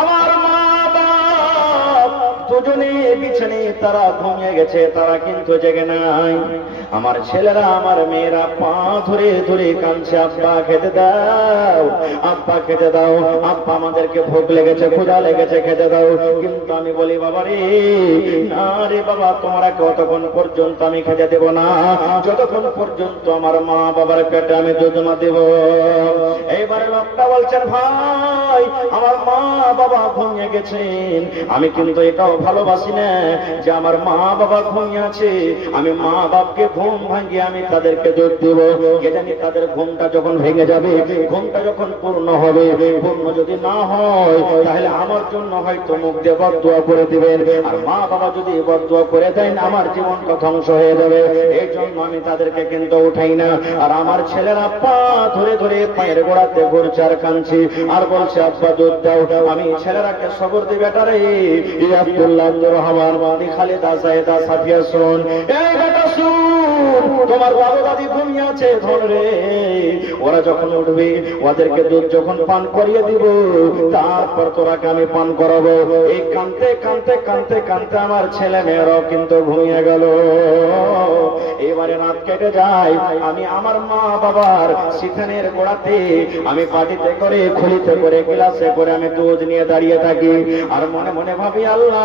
আমার মা বাপ দুজনে বিছানে তারা ঘুমিয়ে গেছে, তারা কিন্তু জেগে নাই। আমার ছেলেরা আমার মেয়েরা পা ধরে ধরে কাঁদছে, আব্বা খেতে দাও, আব্বা খেতে দাও, আব্বা আমাদেরকে ভোগ লেগেছে, ক্ষুধা লেগেছে, খেতে দাও। কিন্তু আমি বলি বাবা রে, না রে বাবা, তোমরা কতক্ষণ পর্যন্ত আমি খেতে দেব না, যতক্ষণ পর্যন্ত আমার মা বাবার পেটে আমি দুধ না দেব। এইবারে লোকটা বলছেন ভাই আমার মা বাবা ঘুমিয়ে গেছেন, আমি কিন্তু এটাও ভালোবাসি না যে আমার মা বাবা ঘুমিয়ে আছে, আমি মা বাপকে ঘুম ভাঙিয়ে আমি তাদেরকে দুধ দেব। কে জানি তাদের ঘুমটা যখন ভেঙে যাবে, ঘুমটা যখন পূর্ণ হবে, পূর্ণ যদি না হয় তাহলে আমার জন্য হয়তো মুখ দিয়ে বদদুয়া করে দিবেন, আর মা বাবা যদি বদদুয়া করে দেন আমার জীবনটা ধ্বংস হয়ে যাবে। এই জন্য আমি তাদেরকে কিন্তু উঠাই না। আর আমার ছেলেরা পা ধরে ধরে পায়ের গোড়াতে ঘুরছে আর কাঁদছে আর বলছে আব্বা দুধ দাও। আমি ছেলেরাকে সবর দিই, বেটা রে, এই আব্দুল্লাহ, আব্দুর রহমান, খালেদা, সাইদা, সাফিয়া, শোন, এই বেটা শুন, তোমার দাদু দাদি ঘুমিয়ে আছে, ধর রে। ওরা যখন উঠবে ওদেরকে দুধ যখন পান করিয়ে দিব, তারপর তোরাকে আমি পান করাবো। এই কানতে কানতে কানতে কানতে আমার ছেলে মেয়েরাও কিন্তু ঘুমিয়ে গেল। এবারে রাত কেটে যায়, আমি আমার মা বাবার সিথানের গোড়াতে আমি পাটিতে করে, খুলিতে করে, গ্লাসে করে আমি দুধ নিয়ে দাঁড়িয়ে থাকি আর মনে মনে ভাবি, আল্লাহ,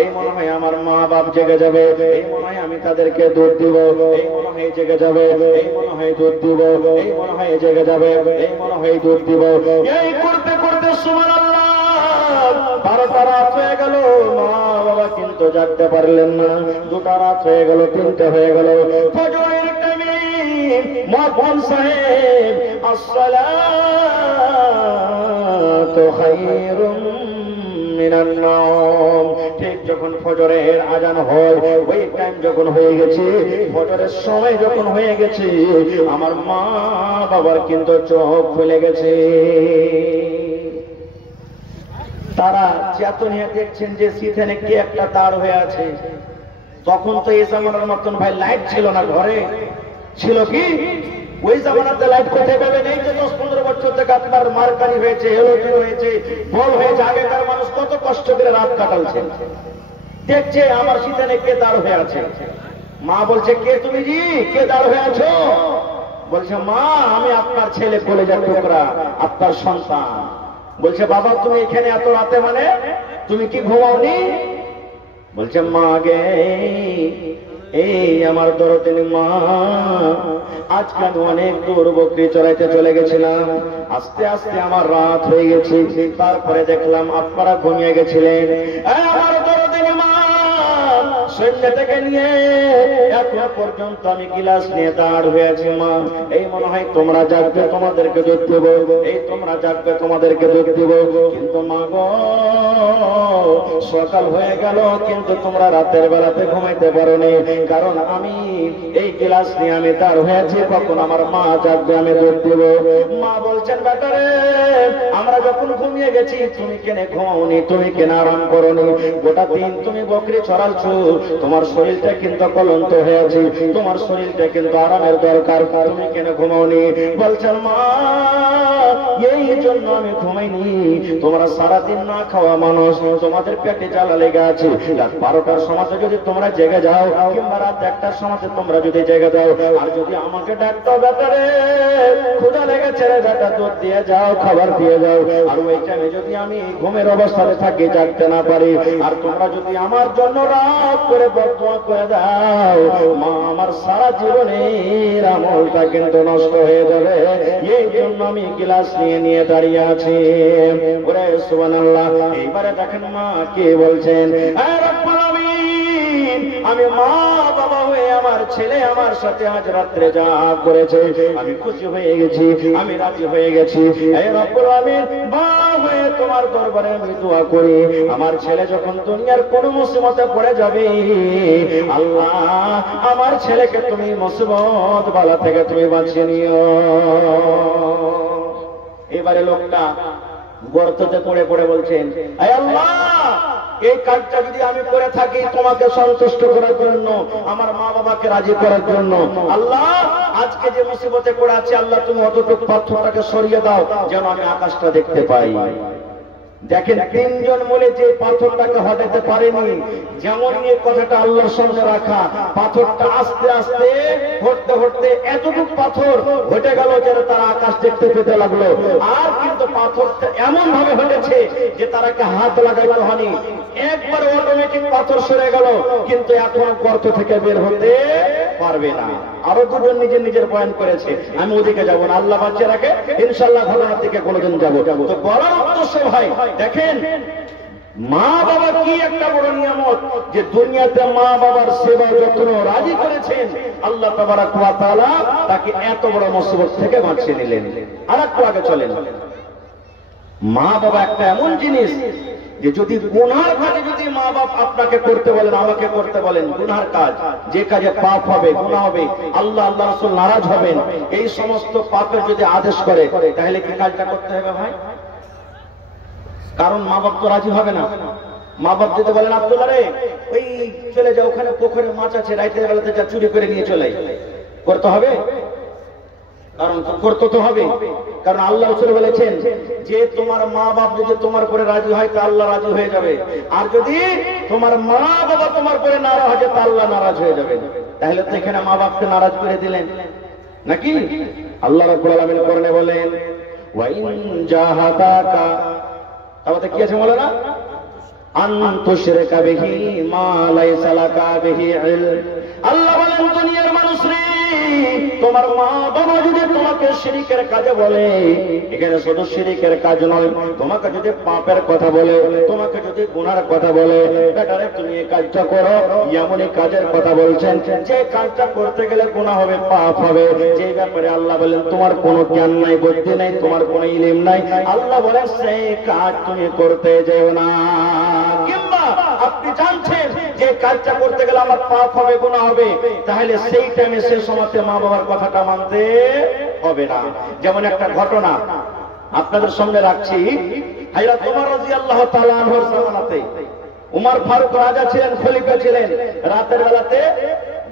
এই মনে হয় আমার মা বাপ জেগে যাবে, এই মনে হয় আমি তাদেরকে দুধ দিব, এই মনে হয় জেগে যাবে, এই মনে হয় দুধ দিব, এই মনে হয় জেগে যাবে, এই মনে হয় দুধ দিব। এই করতে করতে সুবহানাল্লাহ 12টা রাত হয়ে গেল, মা বাবা কিন্তু জাগতে পারলেন না। 2টা রাত হয়ে গেল, 3টে হয়ে গেল। ফজরের টাইমে মুয়াজ্জিন সাহেব আসসালাতু খায়রুম মিনান নাওম, ঠিক যখন ফজরের আজান হয়, ওই টাইম যখন হয়ে গেছে, ফজরের সময় যখন হয়ে গেছে, আমার মা বাবার কিন্তু চোখ খুলে গেছে। তারা চেতনিয়া দেখছেন যে সিথানে কি একটা দাঁড় হয়ে আছে। তখন তো এই জামানার মতন ভাই লাইট ছিল না, ঘরে ছিল কি ওই জামানাতে লাইট কোথায় পাবেন? এই যে 10-15 বছর থেকে আপনার মারকারি হয়েছে, হেলোজেন হয়েছে, বল হয়েছে। আগেকার মানুষ কত কষ্ট করে রাত কাটালছে, দেখছে আমার সিথানে কে দাঁড় হয়ে আছে। মা বলছে, কে তুমি জি, কে দাঁড় হয়ে আছো? বলছে, মা, আমি আপনার ছেলে, কলেজার টুকরা, আপনার সন্তান। বলছে, বাবা, তুমি এখানে এত রাতে, মানে তুমি কি ঘুমাওনি? বলছে, মা গে, এই আমার দরদিনী মা, আজকে আমি অনেক দূর বকরি চড়াইতে চলে গেছিলাম, আস্তে আস্তে আমার রাত হয়ে গেছে, তারপরে দেখলাম আপনারা ঘুমিয়ে গেছিলেন। আমার দরদিনী মা, সৈন্য থেকে নিয়ে এখন পর্যন্ত আমি গিলাস নিয়ে দাঁড় হয়ে আছি। মা, এই মনে হয় তোমরা জাগবে, তোমাদেরকে দুধ দেব, এই তোমরা জাগবে, তোমাদেরকে দুধ দেব। কিন্তু মা গো, সকাল হয়ে গেল, কিন্তু তোমরা রাতের বেলাতে ঘুমাইতে পারোনি, কারণ আমি এই গিলাস নিয়ে আমি দাঁড় হয়েছি, কখন আমার মা জাগবে আমি দুধ দেব। মা বলছেন, বেটারে, আমরা যখন ঘুমিয়ে গেছি, তুমি কেন ঘুমাওনি, তুমি কেন আরাম করোনি? গোটা দিন তুমি বকরি চড়ালছো, তোমার শরীরটা কিন্তু ক্লান্ত হয়ে আছে, তোমার শরীরটা কিন্তু আরামের দরকার, তুমি কেন ঘুমাওনি? বলছেন, মা, এই জন্য আমি ঘুমাইনি, তোমরা সারাদিন না খাওয়া মানুষ, তোমাদের পেটে জ্বালা লেগে আছে। রাত 12টার সময় যদি তোমরা জেগে যাও, কিংবা রাত 1টার সময় তোমরা যদি জেগে যাও, আর যদি আমাকে ডাকতো, বেটারে ক্ষুধা লেগেছে রে বেটা, দুধ দিয়ে যাও, খাবার দিয়ে যাও, আর ওই টাইমে যদি আমি ঘুমের অবস্থায় থাকি, জাগতে না পারি, আর তোমরা যদি আমার জন্য রাত করে বদদুয়া করে দাও, মা, আমার সারা জীবনের আমলটা কিন্তু নষ্ট হয়ে যাবে। এই জন্য আমি গিলাস নিয়ে নিয়ে দাঁড়িয়ে আছি। ওরে সুবহানাল্লাহ। এইবারে দেখেন মা কে বলছেন, আমি মা বাবা হয়ে আমার ছেলে আমার সাথে আজ রাত্রে যা করেছে, আমি খুশি হয়ে গেছি, আমি রাজি হয়ে গেছি। এই রব্বুল আমিন, মা হয়ে তোমার দরবারে আমি দোয়া করি, আমার ছেলে যখন দুনিয়ার কোন মুসিবতে পড়ে যাবে, আল্লাহ, আমার ছেলেকে তুমি মুসিবত বালা থেকে তুমি বাঁচিয়ে নিও। এবারে লোকটা গর্ততে পড়ে পড়ে বলছেন, হে আল্লাহ, এই কাজটা যদি আমি করে থাকি তোমাকে সন্তুষ্ট করার জন্য, আমার মা বাবাকে রাজি করার জন্য, আল্লাহ, আজকে যে মুসিবতে পড়ে আছে, আল্লাহ, তুমি অতটুকু পাথরটাকে সরিয়ে দাও, যেন আমি আকাশটা দেখতে পাই। দেখেন, 3 জন বলে যে পাথরটাকে হটাতে পারেনি, যেমন এই কথাটা আল্লাহর সামনে রাখা, পাথরটা আস্তে আস্তে হটতে হটতে এতটুকু পাথর হটে গেল যেন তারা আকাশ দেখতে পেতে লাগলো। আর কিন্তু পাথরটা এমন ভাবে হটেছে যে তারাকে হাত লাগাইতে হয়নি, একবার অটোমেটিক পাথর সরে গেল, কিন্তু এখন গর্ত থেকে বের হতে পারবে না। আরো 2 জন নিজের নিজের বয়ান করেছে, আমি ওদিকে যাবো না, আল্লাহ বাঁচিয়ে রাখে, ইনশাআল্লাহ ঘটনার দিকে কোনোদিন যাবো। তো বলার উদ্দেশ্য ভাই, দেখেন মা বাবা কি একটা যে দুনিয়াতে মা বাবার সেবা যত্ন রাজি করেছেন, আল্লাহ তাবারাক ওয়া তাআলা তাকে এত বড় মুসিবত থেকে বাঁচিয়ে নিলেন। আর একটু আগে চলেন। মা বাবা একটা এমন জিনিস যে যদি গুনার কাজে যদি মা বাপ আপনাকে করতে বলেন, আমাকে করতে বলেন গুনার কাজ, যে কাজে পাপ হবে, গুনাহ হবে, আল্লাহ আল্লাহ রাসূল নারাজ হবেন, এই সমস্ত পাপের যদি আদেশ করে, তাহলে কি কাজটা করতে হবে ভাই? কারণ মা বাপ তো রাজি হবে না। মা বাপ যদি বলেন আব্দুল্লাহ রে ওই চলে যাও, ওখানে পুকুরে মাছ আছে, রাতের বেলাতে যা চুরি করে নিয়ে চলে, করতে হবে? কারণ করতে তো হবে। কারণ আল্লাহ রাসূল বলেছেন যে তোমার মা বাপ যদি তোমার উপরে রাজি হয় তা আল্লাহ রাজি হয়ে যাবে, আর যদি তোমার মা বাবা তোমার উপরে নারাজ হয় তা আল্লাহ নারাজ হয়ে যাবে। তাহলে তো এখানে মা বাপকে নারাজ করে দিলেন নাকি? আল্লাহ রাব্বুল আলামিন কোরআনে বলেন ওয়া ইন জাহাদাকা, তাহলে কি আছে বলে না, আন তুশরিকা বিহি মা লাইসা লাকা বিহি ইলম। আল্লাহ বলেন দুনিয়ার মানুষ রে, তোমার মা বাবা যদি তোমাকে শিরকের কাজে বলে, এখানে শুধু শিরকের কাজ নয়, তোমাকে যদি পাপের কথা বলে, তোমাকে যদি গুনার কথা বলে, বেটারে তুমি এই কাজটা করো, এমনই কাজের কথা বলছেন যে কাজটা করতে গেলে গুনাহ হবে, পাপ হবে, যে ব্যাপারে আল্লাহ বলেন তোমার কোনো জ্ঞান নাই, বুদ্ধি নাই, তোমার কোনো ইলম নাই, আল্লাহ বলেন সেই কাজ তুমি করতে যেও না। কিংবা আপনি জানছেন যে কাজটা করতে গেলে আমার পাপ হবে, গুনাহ হবে, তাহলে সেই টাইমে সে সময়তে মা বাবার কথাটা মানতে হবে না। যেমন একটা ঘটনা আপনাদের সামনে রাখছি। হযরত ওমর রাদিয়াল্লাহু তাআলা আনহুর জামানাতে উমর ফারুক রাজা ছিলেন, খলিফা ছিলেন, রাতের বেলাতে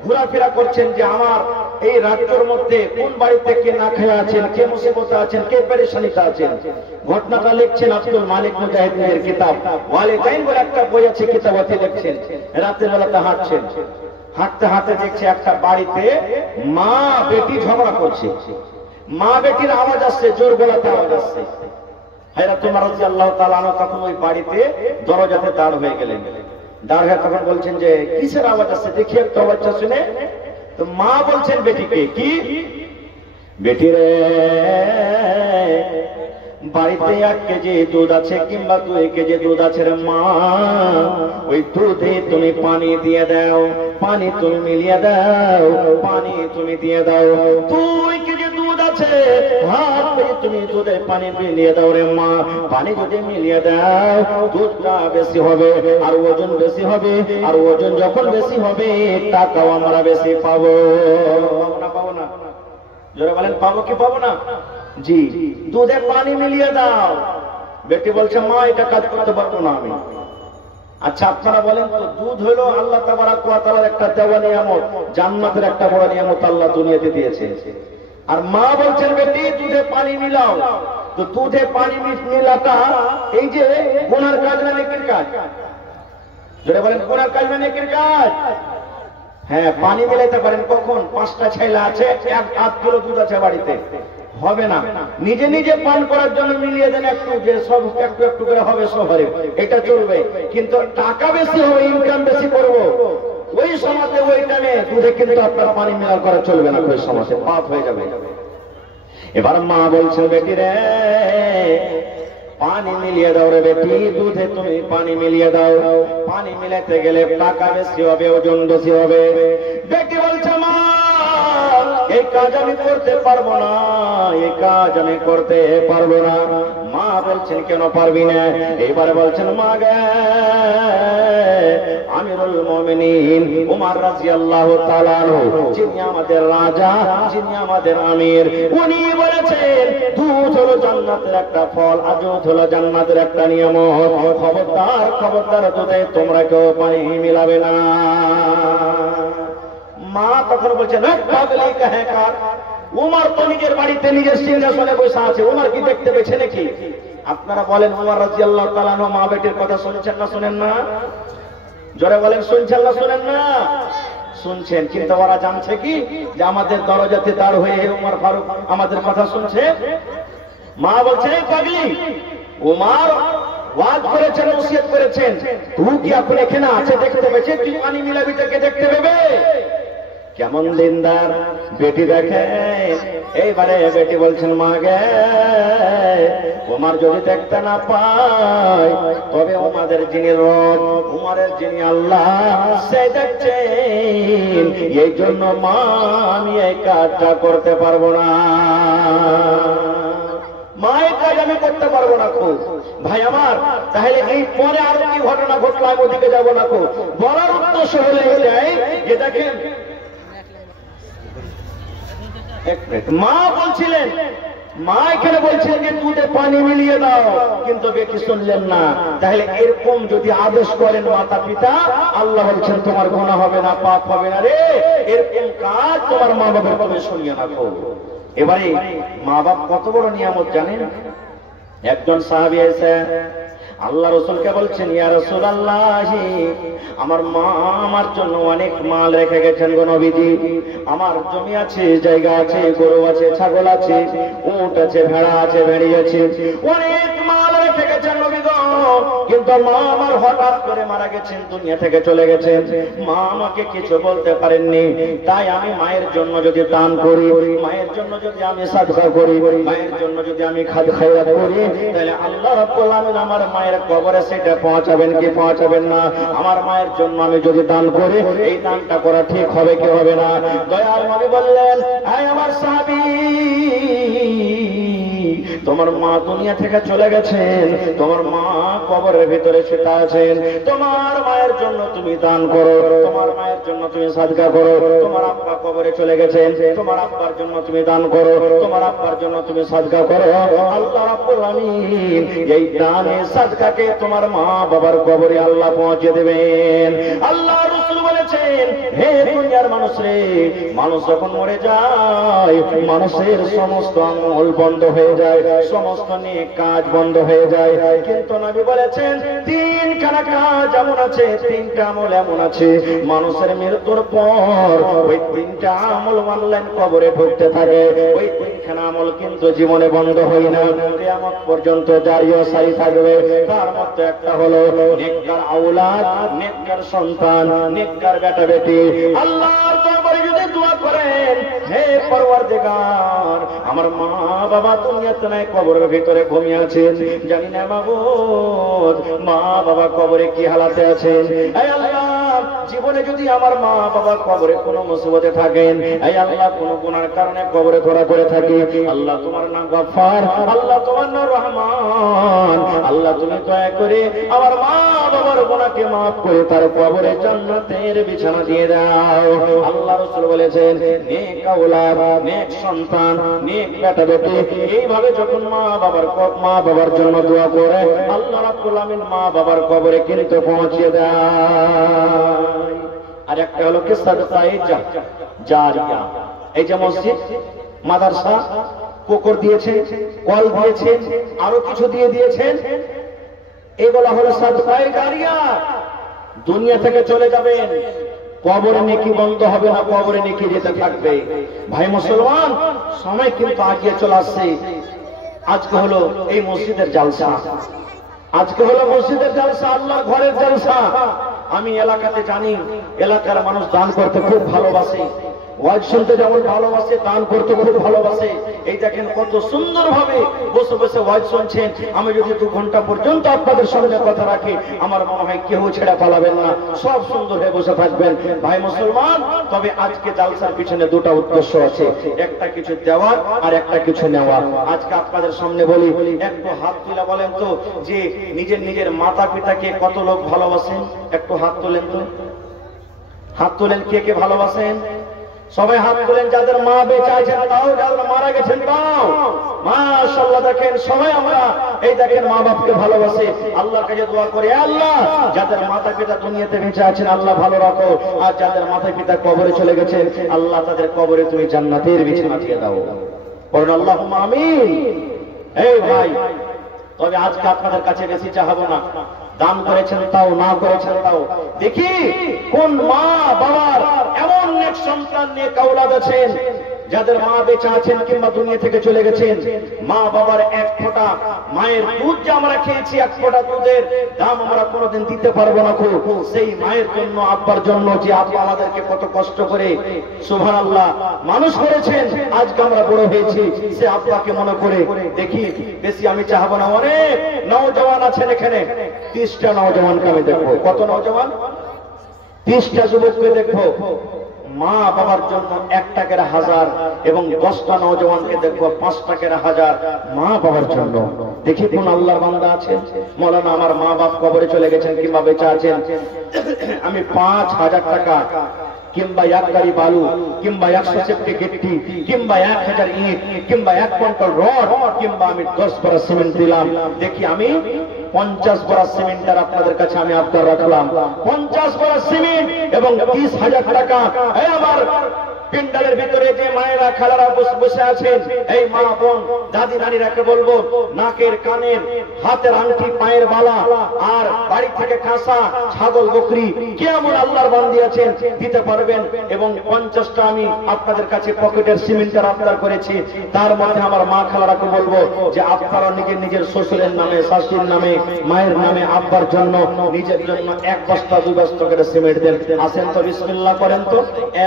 ঘোরাফেরা করছেন যে আমার এই রাজ্যের মধ্যে কোন বাড়িতে কে না খেয়ে আছেন, কে মুসিবতে আছেন, কে পেরেশানিতে আছেন। ঘটনাটা লিখছেন আব্দুল মালিক মুজাহিদের কিতাব ওয়ালিদাইন বলে একটা বই আছে, কিতাবতে লিখছেন। রাতের বেলাতে হাঁটছেন, হাঁটতে হাঁটতে দেখছে একটা বাড়িতে মা বেটি ঝগড়া করছে, মা বেটির আওয়াজ আসছে, জোর গলাতে আওয়াজ আসছে। হযরত ওমর রাদিয়াল্লাহু তাআলা আনহু তখন ওই বাড়িতে দরজাতে দাঁড় হয়ে গেলেন। দাঁড় হয়ে তখন বলছেন যে কিসের আওয়াজ আসছে, দেখি একটু আওয়াজটা শুনে। তো মা বলছেন বেটিকে, কি বেটি রে, বাড়িতে 1 কেজি দুধ আছে কিংবা 2 কেজি দুধ আছে রে মা, ওই দুধে তুমি পানি দিয়ে দাও, পানি তুমি মিলিয়ে দাও, পানি তুমি দিয়ে দাও। 2 কেজি দুধ আছে, হাত করে তুমি দুধে পানি মিলিয়ে দাও রে মা, পানি যদি মিলিয়ে দাও দুধটা বেশি হবে, আর ওজন বেশি হবে, আর ওজন যখন বেশি হবে টাকাও আমরা বেশি পাবো। পাবো না? পাবো না? যারা বলেন পাবো কি পাবো না? জি, দুধে পানি মিলিয়ে দাও। বেটি বলছে মা এটা কাজ করতে পারবো না আমি। আচ্ছা আপনারা বলেন তো, দুধ হলো আল্লাহ তাবারাক ওয়া তাআলার একটা দেওয়া নিয়ামত, জান্নাতের একটা বড় নিয়ামত আল্লাহ দুনিয়াতে দিয়েছে। আর মা বলছেন বেটি দুধে পানি মিলাও। তো দুধে পানি মিলাটা এই যে গুনার কাজ না নেকির কাজ? যারা বলেন গুনার কাজ না নেকির কাজ? হ্যাঁ, পানি মিলাইতে পারেন কখন? 5টা ছেলে আছে, 1 কিলো দুধ আছে বাড়িতে, হবে না। নিজে নিজে পান করার জন্য মিলিয়ে দেন একটু, যে সব একটু একটু করে হবে সবারই, এটা চলবে। কিন্তু টাকা বেশি হবে, ইনকাম বেশি করবো, ওই সমাজে ওই টাইমে দুধে কিন্তু আপনার পানি মিলাল করা চলবে না, ওই সমাজে পাপ হয়ে যাবে। এবার মা বলছে বেটি রে পানি মিলিয়ে দাও রে বেটি, দুধে তুমি পানি মিলিয়ে দাও। পানি মিলাতে গেলে টাকা বেশি হবে, ওজন বেশি হবে। বেটি বলছে মা এই কাজ আমি করতে পারবো না, এই কাজ আমি করতে পারবো না। মা বলছেন কেন পারবি না? এবারে বলছেন মা গে, আমিরুল মুমিনিন ওমর রাদিয়াল্লাহু তাআলা আনহু, যিনি আমাদের রাজা, যিনি আমাদের আমির, উনি বলেছেন দুধ হলো জান্নাতের একটা ফল, আর দুধ হলো জান্নাতের একটা নিয়ামত। খবরদার খবরদার, দুধে তোমরা কেউ পানি মিলাবে না। মা তখন বলছে না পাগলি কাহে কার, উমর তো নিজের বাড়িতে নিজের সিংহাসনে বসে আছে, উমর কি দেখতে পেয়েছে নাকি? আপনারা বলেন উমর রাদিয়াল্লাহু তাআলা আনহু মা বেটির কথা শুনছেন না শুনেন না? জোরে বলেন শুনছেন না শুনেন না? শুনছেন। কিন্তু ওরা জানছে কি যে আমাদের দরজাতে দাঁড় হয়ে উমর ফারুক আমাদের কথা শুনছে? মা বলছে পাগলি, উমর ওয়াজ করেছেন, ওসিয়ত করেছেন, তুই কি এখন এখানে আছে দেখতে পেয়েছে? তুই পানি মিলাবি তাকে দেখতে পাবে? কেমন দিনদার বেটি দেখে। এইবারে বেটি বলছেন, মা গে, উমার যদি দেখতে না পায় তবে উমাদের যিনি রব, উমারের যিনি আল্লাহ, সে দেখছেন। এই জন্য মা আমি এই কাজটা করতে পারবো না, মায়ের কাজ আমি করতে পারবো না। খুব ভাই আমার, তাহলে এই পরে আরো কি ঘটনা ঘটলো আমি ওদিকে যাবো না। খুব বলার উদ্দেশ্য হলে এটাই যে দেখেন, মা বলছিলেন, মা এখানে বলছিলেন যে দুধে পানি মিলিয়ে দাও, কিন্তু বেটি শুনলেন না। তাহলে এরকম যদি আদেশ করেন মাতা পিতা, আল্লাহ বলছেন তোমার গুনাহ হবে না, পাপ হবে না রে। এরকম কাজ তোমার মা বাবার তুমি শুনিয়ে রাখো। এবারে মা বাপ কত বড় নিয়ামত জানেন। একজন সাহাবী এসে আল্লাহ রাসূলকে বলছেন, ইয়া রাসূলুল্লাহ, আমার মা আমার জন্য অনেক মাল রেখে গেছেন গো নবীজি। আমার জমি আছে, জায়গা আছে, গরু আছে, ছাগল আছে, উট আছে, ভেড়া আছে, ভেড়ি আছে, অনেক মাল রেখে গেছেন নবী গো। কিন্তু মা আমার হঠাৎ করে মারা গেছেন, দুনিয়া থেকে চলে গেছেন। মা আমাকে কিছু বলতে পারেননি। তাই আমি মায়ের জন্য যদি দান করি, মায়ের জন্য যদি আমি সাদকা করি, মায়ের জন্য যদি আমি খায়রাত করি, তাহলে আল্লাহ রাব্বুল আলামিন আমার মায়ের কবরে সেটা পৌঁছাবেন কি পৌঁছাবেন না? আমার মায়ের জন্য আমি যদি দান করি, এই দানটা করা ঠিক হবে কি হবে না? দয়াল নবী বললেন, হে আমার সাহাবী, তোমার মা দুনিয়া থেকে চলে গেছেন, তোমার মা কবরের ভিতরে সেটা আছেন। তোমার মায়ের জন্য তুমি দান করো, তোমার মায়ের জন্য তুমি সাদকা করো। তোমার আব্বা কবরে চলে গেছেন, তোমার আব্বার জন্য তুমি দান করো, তোমার আব্বার জন্য তুমি সাদকা করো। আল্লাহ রাব্বুল আলামিন এই দানে সাদকাকে তোমার মা বাবার কবরে আল্লাহ পৌঁছে দেবেন। আল্লাহ রাসূল বলেছেন, হে দুনিয়ার মানুষ রে, মানুষ যখন মরে যায়, মানুষের সমস্ত আমল বন্ধ হয়ে যায়, সমস্ত নেক কাজ বন্ধ হয়ে যায়। কিন্তু নবী বলেছেন, তিনখানা কাজ এমন আছে, তিনটা আমল এমন আছে, মানুষের মৃত্যুর পর ওই তিনটা আমল অনলাইন কবরে ঢুকতে থাকে। ওই তিনখানা আমল কিন্তু জীবনে বন্ধ হয় না, কিয়ামত পর্যন্ত জারি ও সারি থাকবে। তার মধ্যে একটা হলো নেককার আওলাদ, নেককার সন্তান, নেককার বেটা বেটি। আল্লাহর দরবারে যদি দোয়া করেন, হে পরওয়ারদিগার, আমার মা বাবা দুনিয়াতে নাই, কবরের ভিতরে ঘুমিয়ে আছেন, জানি না মাবুদ মা বাবা কবরে কি হালাতে আছেন। এই আল্লাহ, জীবনে যদি আমার মা বাবা কবরে কোনো মুসিবতে থাকেন, এই আল্লাহ কোনো গুনার কারণে কবরে ধরা পড়ে থাকে, আল্লাহ তোমার নাম গফফার, আল্লাহ তোমার নাম রহমান, আল্লাহ তুমি দয়া করে আমার মা বাবার গুনাহকে মাফ করে তার কবরে জান্নাতের বিছানা দিয়ে দাও। আল্লাহ রাসূল বলেছেন, নেক আওলাদ, নেক সন্তান, নেক বেটা বেটি, এইভাবে যখন মা বাবার জন্য দোয়া করে, আল্লাহ রাব্বুল আলামিন মা বাবার কবরে কিন্তু পৌঁছে দেয়। আর একটা হলো কি সাদকায়ে জারিয়া। এই যে মসজিদ, মাদ্রাসা, পুকুর দিয়েছেন, কল দিয়েছেন, আরো কিছু দিয়ে দিয়েছেন, এগুলো হলো সাদকায়ে জারিয়া। দুনিয়া থেকে চলে যাবেন, কবরে নেকি বন্ধ হবে না, কবরে নেকি যেতে থাকবে। ভাই মুসলমান, সময় কিন্তু আগিয়ে চলে আসছে। আজকে হলো এই মসজিদের জালসা, আজকে হলো মসজিদের জালসা, আল্লাহর ঘরের জালসা। আমি এলাকাতে জানি, এলাকার মানুষ দান করতে খুব ভালোবাসে, ওয়াজ শুনতে যেমন ভালোবাসে, দান করতে খুব ভালোবাসে। এই দেখেন কত সুন্দর ভাবে বসে বসে ওয়াজ শুনছেন। আমি যদি 2 ঘন্টা পর্যন্ত আপনাদের সঙ্গে কথা রাখি, আমার মনে হয় কেউ ছেড়ে পালাবেন না, সব সুন্দর হয়ে বসে থাকবেন। ভাই মুসলমান, তবে আজকে জালসার পিছনে 2টা উদ্দেশ্য আছে, একটা কিছু দেওয়ার আর একটা কিছু নেওয়ার। আজকে আপনাদের সামনে বলি, একটু হাত তুলে বলেন তো যে নিজের মাতা পিতাকে কত লোক ভালোবাসেন? একটু হাত তোলেন তো, হাত তোলেন, কে কে ভালোবাসেন? সবাই হাত তোলেন। যাদের মা বেঁচে আছেন তাও, যাদের মারা গেছেন তাও। মাশাআল্লাহ, দেখেন সবাই আমরা এই দেখেন মা বাপকে ভালোবাসে। আল্লাহর কাছে দোয়া করি, আল্লাহ যাদের মাতা পিতা দুনিয়াতে বেঁচে আছেন আল্লাহ ভালো রাখো, আর যাদের মাতা পিতা কবরে চলে গেছেন আল্লাহ তাদের কবরে তুমি জান্নাতের বিছানা দিয়ে দাও। বলুন আল্লাহুম্মা আমিন। এই ভাই, তবে আজকে আপনাদের কাছে বেশি চাহাবো না, দান করেছেন তাও, না করেছেন তাও। দেখি কোন মা বাবার এমন নেক সন্তান, নেক আওলাদ আছেন যাদের মা বেঁচে আছেন কিংবা দুনিয়া থেকে চলে গেছেন, মা বাবার এক ফোঁটা মায়ের দুধ যে আমরা খেয়েছি, এক ফোঁটা দুধের দাম আমরা কোনোদিন দিতে পারবো না। সেই মায়ের জন্য, আব্বার জন্য, যে আব্বা আমাদেরকে কত কষ্ট করে সুবহানাল্লাহ মানুষ করেছেন, আজকে আমরা বড় হয়েছি, সে আব্বাকে মনে করে দেখি। বেশি আমি চাহবো না, অনেক নওজওয়ান আছেন এখানে, 30টা নওজওয়ানকে আমি দেখবো। কত নওজওয়ান? 30টা যুবককে দেখবো মা বাবার জন্য 1 টাকার 1000, এবং 10টা নওজওয়ানকে দেখবো 5 টাকার 1000 মা বাবার জন্য। দেখি কোন আল্লাহর বান্দা আছে, মৌলানা আমার মা বাপ কবরে চলে গেছেন কিংবা বেঁচে আছেন, আমি 5000 টাকা কিংবা 1 গাড়ি বালু কিংবা 100 সেফটি গিট্টি কিংবা 1000 ইট কিংবা 1 কুইন্টাল রড কিংবা আমি 10 বড়া সিমেন্ট দিলাম। দেখি আমি 50 বড়া সিমেন্টের আপনাদের কাছে আমি আবদার রাখলাম, 50 বড়া সিমেন্ট এবং 30,000 টাকা। এই আমার পিন্ডালের ভিতরে যে মায়েরা খালারা বসে আছেন, এই মা বোন দাদি নানিরাকে বলবো, নাকের কানের হাতের আংটি পায়ের বালা আর বাড়ি থেকে কাঁসা ছাগল বকরি কেমন আল্লাহর বান্দি আছেন দিতে পারবেন। এবং 50টা আমি আপনাদের কাছে পকেটের সিমেন্টের আবদার করেছি। তার মধ্যে আমার মা খালারাকে বলবো যে আপনারা নিজের শ্বশুরের নামে, শাশুড়ির নামে, মায়ের নামে, আব্বার জন্য, নিজের জন্য 1 বস্তা 2 বস্তা করে সিমেন্ট দেন। আসেন তো, বিসমিল্লাহ করেন তো।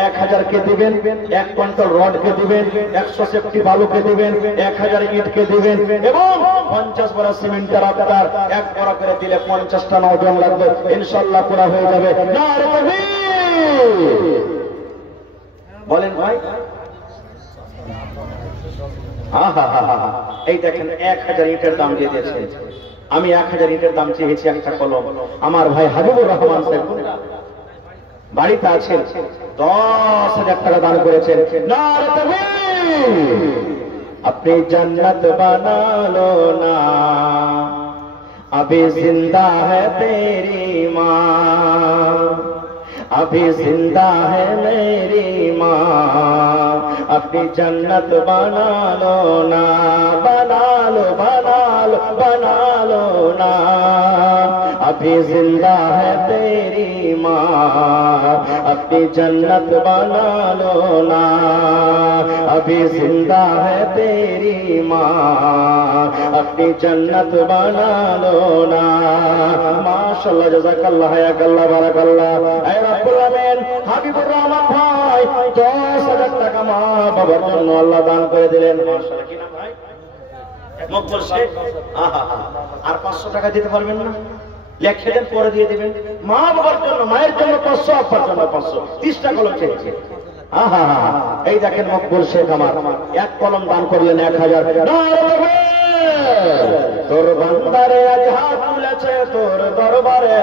1000 কে দিবেন, 1 কুইন্টাল রড কে দিবেন, 100 সেফটি বালু কে দিবেন, 1000 ইট কে দিবেন এবং 50 বড়া সিমেন্টের আবদার। 1 বড়া করে দিলে 50টা নওজওয়ান লাগবে, ইনশাআল্লাহ পুরা হয়ে যাবে। নারে তাকবীর বলেন ভাই। এই দেখেন 1000 ইটের দাম দিয়ে দিয়েছেন। আমি 1000 ইটের দাম চেয়েছি একটা কলম। আমার ভাই হাবিবুর রহমান সাহেব বাড়িতে আছেন, 10,000 টাকা দান করেছেন। নারে তাকবীর। अपनी जन्नत बना लो ना, अभी जिंदा है तेरी माँ, अभी जिंदा है मेरी माँ, अपनी जन्नत बना लो ना, बना लो बना लो बना लो ना, अभी जिंदा है तेरी माँ, अपनी जन्नत बना लो ना, अभी जिंदा है तेरी माँ, अपनी जन्नत बना लो ना। माशाल्लाह, जज़ाकल्लाह, हयाकल्लाह, बाराकल्लाह। ऐ रब्बुल आमीन, হাবিবুর রহমান ভাই 10,000 টাকা মা বাবার জন্য আল্লাহ দান করে দিলেন। মাশাআল্লাহ, কি নাম ভাই? মকবুল শেখ। আর 500 টাকা দিতে পারবেন না? লেখে দেন, পরে দিয়ে দিবেন। মা বাবার জন্য, মায়ের জন্য 500, আব্বার জন্য 500, 30টা কলম চেয়েছে। এই দেখেন মকবুল শেখ আমার 1 কলম দান করলেন 1000। তোর বান্দারে আজ হাত তুলেছে তোর দরবারে,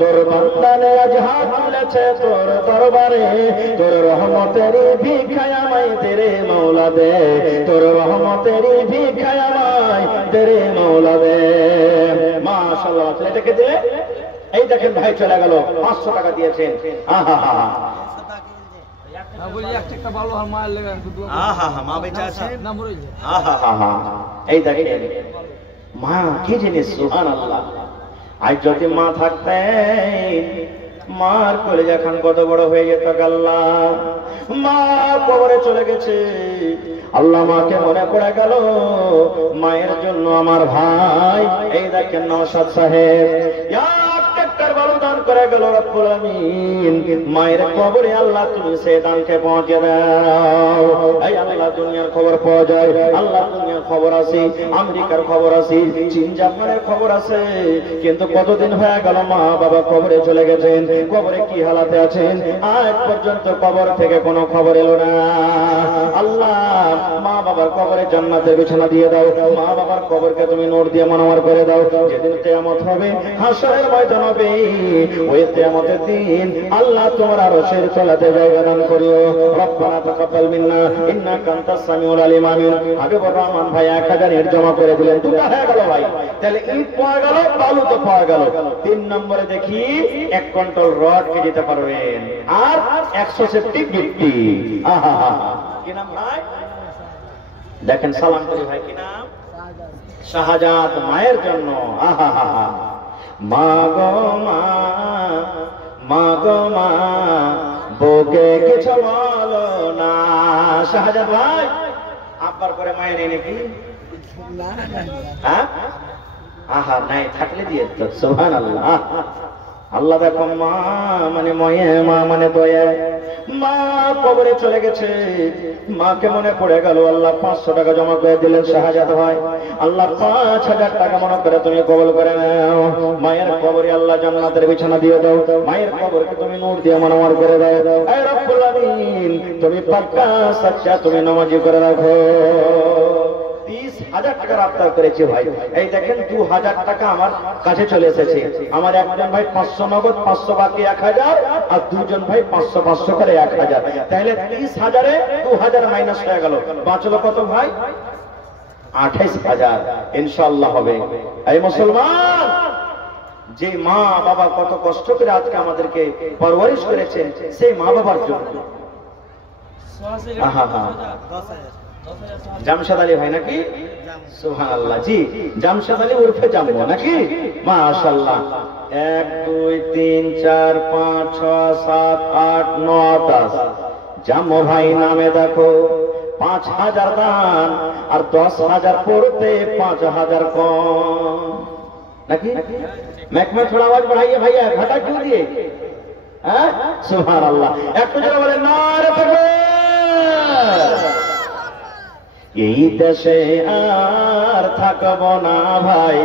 তোর বান্দারে আজ হাত তুলেছে তোর দরবারে, তোর রহমতেরই ভিখায় আমায় তেরে মৌলা দে, তোর রহমতেরই ভিখায় আমায় তেরে মৌলা দে। মাশাআল্লাহ, এটাকে দে। এই দেখেন ভাই চলে গেল, 500 টাকা দিয়েছেন। এই দেখেন মা কি জিনিস, সুবহানাল্লাহ। আজ যদি মা থাকতেন, মার কলেজা খান কত বড় হয়ে যেত। আল্লাহ মা কবরে চলে গেছে, আল্লাহ মাকে মনে পড়ে গেল, মায়ের জন্য আমার ভাই এই দেখেন নওশাদ সাহেব দান করে গেল। রব্বুল আমিন, মায়ের কবরে আল্লাহ তুমি সে দানকে পৌঁছে দাও। এই আল্লাহ দুনিয়ার খবর পাওয়া যায়, আল্লাহ দুনিয়ার খবর আছে, আমেরিকার খবর আছে, চীন জাপানের খবর আছে, কিন্তু কতদিন হয়ে গেল মা বাবা কবরে চলে গেছেন, কবরে কি হালাতে আছেন আজ পর্যন্ত কবর থেকে কোনো খবর এলো না। আল্লাহ মা বাবার কবরে জান্নাতের বিছানা দিয়ে দাও, মা বাবার কবরকে তুমি নূর দিয়ে মনোয়ার করে দাও। যেদিন কিয়ামত হবে, হাসরের ময়দান হবে, ওই কিয়ামতের দিন আল্লাহ তোমার আরশের তলাতে জায়গা দান করিও। রব্বানা তাকাব্বাল মিন্না ইন্নাকা আনতাস সামিউল আলিম। আমিন। হাবিবুর রহমান ভাই 1000 ইট জমা করে দিলেন। দুটো হয়ে গেল ভাই, তাহলে ইট পাওয়া গেল, বালু তো পাওয়া গেল। 3 নম্বরে দেখি 1 কুইন্টাল রড কে দিতে পারবেন আর 100 সেফটি গিট্টি। কি নাম ভাই? দেখেন সালাম করি ভাই, কি নাম? শাহজাদ, মায়ের জন্য। মা গো মা, মা গো মা, বুকে কিছু বলো না, শাহজাদ ভাই আব্বার করে মায়ের নেই নাকি? হ্যাঁ আহা নাই থাকলে দিয়ে তো সুবহানাল্লাহ। আল্লাহ দেখো মা মানে ময়ে, মা মানে দয়া। মা কবরে চলে গেছে, মাকে মনে পড়ে গেল। আল্লাহ 500 টাকা জমা করে দিলেন শাহজাদ ভাই। আল্লাহ 5000 টাকা মনে করে তুমি কবুল করে নাও। মায়ের কবরে আল্লাহ জান্নাতের বিছানা দিয়ে দাও, মায়ের কবরকে তুমি নূর দিয়ে মনোয়ার করে দাও। হে রব্বুল আলামিন তুমি পাক্কা সচ্চা তুমি নামাজি করে রাখো। 30,000 টাকা আবদার করেছে ভাই। এই দেখেন 2000 টাকা আমার কাছে চলে এসেছে। আমার একজন ভাই 500 নগদ, 500 বাকি 1000, আর দুজন ভাই 500 500 করে 1000। তাহলে 30,000-এ 2000 মাইনাস হয়ে গেল। বাঁচলো কত ভাই? 28,000। ইনশাআল্লাহ হবে। এই মুসলমান, যে মা বাবা কত কষ্ট করে আজকে আমাদেরকে পরওয়ারিশ করেছেন, সেই মা বাবার জন্য জামশেদ আলী ভাই নাকি? সুবহানাল্লাহ। জি জামশেদ আলী উর্ফে জাম্মু নাকি? মাশাআল্লাহ। 1 2 3 4 5 6 7 8 9 10 জাম্মু ভাই নামে দেখো 5000 দান আর 10,000 পড়তে 5000 কম নাকি? मैक में थोड़ा आवाज बढ़ाइए भैया, घटा क्यों दिए? सुभान अल्लाह। एक तो जरा बोले नारे तकबीर। এই দেশে আর থাকব না ভাই,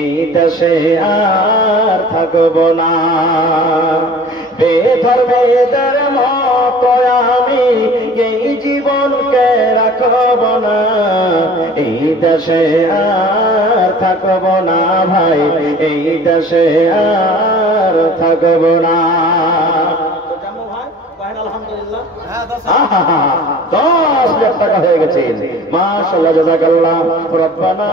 এই দেশে আর থাকব না। বেধর্মেদের মতো আমি এই জীবনকে রাখব না। এই দেশে আর থাকব না ভাই, এই দেশে আর থাকব না। আলহামদুলিল্লাহ 10,000 টাকা হয়ে গেছে। মাশাআল্লাহ জাযাকাল্লাহ। রব্বানা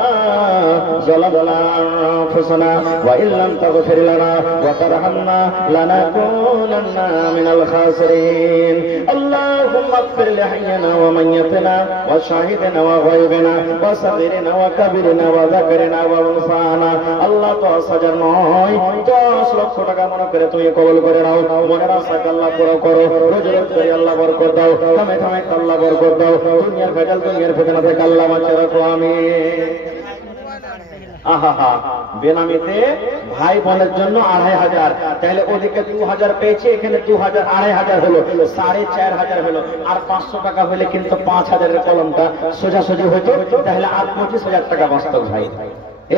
যালামনা আনফুসানা ওয়া ইল্লাম তাগফির লানা ওয়া তারহামনা লানাকুনান্না মিনাল খাসিরিন। আল্লাহুম্মা ইগফির লিহাইয়িনা ওয়া মাইয়িতিনা ওয়া শাহিদিনা ওয়া গায়বিনা ওয়া সাগীরিনা ওয়া কাবীরিনা ওয়া যাকারিনা ওয়া উনসানা। আল্লাহ 10,000 নয় 10 লক্ষ টাকা মনে করে তুমি কবুল করে নাও। মনের আশাকে আল্লাহ পুরো করো। রোজগার করে আল্লাহ বরকত দাও, কামে কামে আল্লাহ বরকত দাও। দুনিয়ার ভেজাল দুনিয়ার ফিতনা থেকে আল্লাহ বাঁচিয়ে রাখো। আমিন। আহা বেনামিতে ভাই বোনের জন্য 2,500। তাহলে ওদিকে 2000 পেয়েছে, এখানে 2000 2,500 হলো, 4,500 হলো। আর 500 টাকা হলে কিন্তু 5,000-এর কলমটা সোজাসুজি হইতো। তাহলে আর 25,000 টাকা বাঁচত ভাই।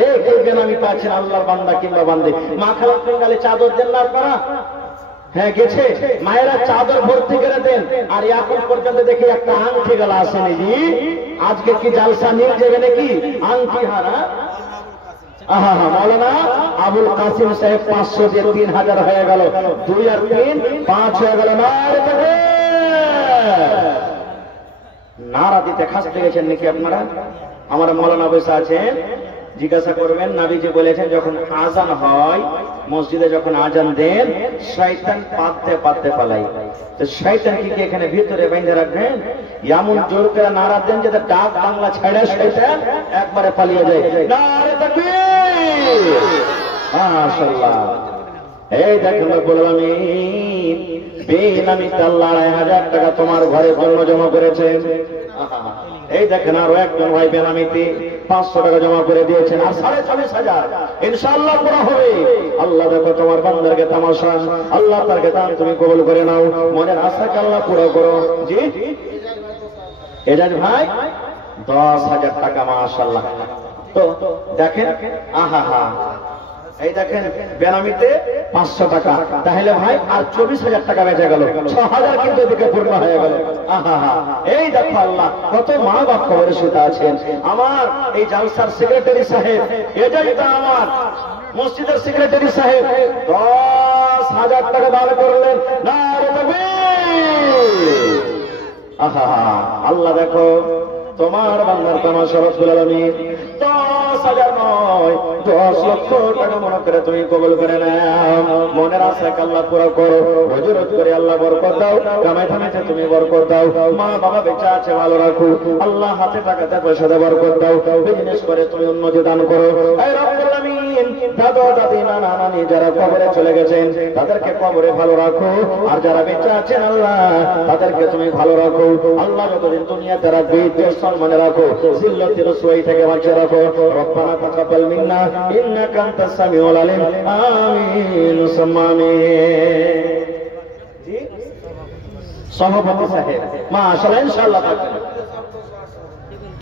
এই বেনামি পাচ্ছেন আল্লাহর বান্দা কিংবা বান্দে। মা খালার বেঙ্গালে চাদর দেন না আপনারা? হ্যাঁ গেছে। মায়েরা চাদর ভর্তি করে দেন। আর এখন পর্যন্ত দেখি একটা আংটি গলা আসেনি। জি আজকে কি জালসা নিয়ে যাবে নাকি আংটি হারা? আহা মাওলানা আবুল কাসিম সাহেব 500 দিয়ে 3,000 হয়ে গেল। 2 আর 3 5 হয়ে গেল। নারা দিতে খাসতে গেছেন নাকি আপনারা? আমার মাওলানা বসে আছেন, জিজ্ঞাসা করবেন। নবীজি বলেছেন যখন আজান হয় মসজিদে, যখন আজান দেন শয়তান পাততে পাততে পালাই। তো শয়তান কি এখানে ভিতরে বেঁধে রাখবেন? এমন জোর করে নারা দেন যাতে ডাক বাংলা ছেড়ে শয়তান একবারে পালিয়ে যায়। নারে তাকবীর। মাশাআল্লাহ। এই দেখেন বললাম বেনামিতে আল্লাহ 2,500 টাকা তোমার ঘরে জন্য জমা করেছেন। এই দেখেন আরো একজন ভাই বেনামিতে 500 টাকা জমা করে দিয়েছেন। আর 24,500 ইনশাআল্লাহ পুরো হবে। আল্লাহ দেখো তোমার বান্দারকে তামাশা, আল্লাহ তারকে দান তুমি কবুল করে নাও। মনের আশাকে আল্লাহ পুরো করো। জি এজাজ ভাই 10,000 টাকা মাশাআল্লাহ। তো দেখেন আহা এই দেখেন বেনামিতে 500 টাকা। তাহলে ভাই আর 24,000 টাকা বেঁচে গেল। 6,000 কিন্তু এদিকে পূর্ণ হয়ে গেল। আহা এই দেখো আল্লাহ কত মা বাপ কবরে শুতে আছেন। আমার এই জালসার সেক্রেটারি সাহেব, এজাজটা আমার মসজিদের সেক্রেটারি সাহেব 10,000 টাকা দান করলেন। নারে তাকবীর। আহা আল্লাহ দেখো তোমার বান্দার তামাশা। রব্বুল আলামিন 10,000 নয় 10 লক্ষ টাকা মনে করে তুমি কবুল করে নাও। মনের আশাকে আল্লাহ পুরো করো। হযরত করে আল্লাহ বরকত দাও, কামাই ধামাইতে তুমি বরকত দাও। মা বাবা বেঁচে আছে ভালো রাখো আল্লাহ। হাতে টাকাতে পয়সাতে বরকত দাও। বিজনেস করে তুমি উন্নতি দান করো। হে রব্বুল আলামিন দাদা দাদি নানা নানি যারা কবরে চলে গেছেন তাদেরকে কবরে ভালো রাখো, আর যারা বেঁচে আছেন আল্লাহ তাদেরকে তুমি ভালো রাখো। আল্লাহ যতদিন দুনিয়াতে রাখবে ইজ্জত সম্মানে রাখো, জিল্লাতি রসওয়াই থেকে বাঁচিয়ে রাখো। রব্বানা তাকাব্বাল মিন্না ইন্নাকা আনতাস সামিউল আলিম। আমিন সুম্মা আমিন। জি সভাপতি সাহেব মাশাআল্লাহ ইনশাআল্লাহ থাকবেন।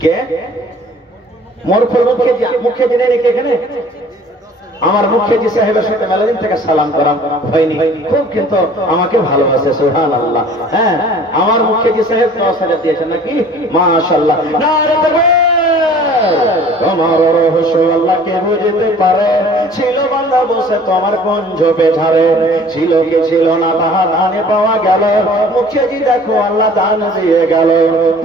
কে মোরফল মুখ্যজি নেই নাকি এখানে? আমার মুখ্যজি সাহেবের সাথে মেলাদিন থেকে সালাম করাম হয়নি, খুব কিন্তু আমাকে ভালোবাসে সুবহানাল্লাহ। হ্যাঁ আমার মুখ্যজি সাহেব 10,000 দিয়েছেন নাকি? মাশাআল্লাহ। নারে তাকবীর। তোমার রহস্য আল্লাহকে বুঝতে পারে, ছিল বান্দা বসে তোমার কুঞ্জ পেছারে, ছিল কি ছিল না তাহা দানে পাওয়া গেল। মুখ্যজি দেখো আল্লাহ দান দিয়ে গেল,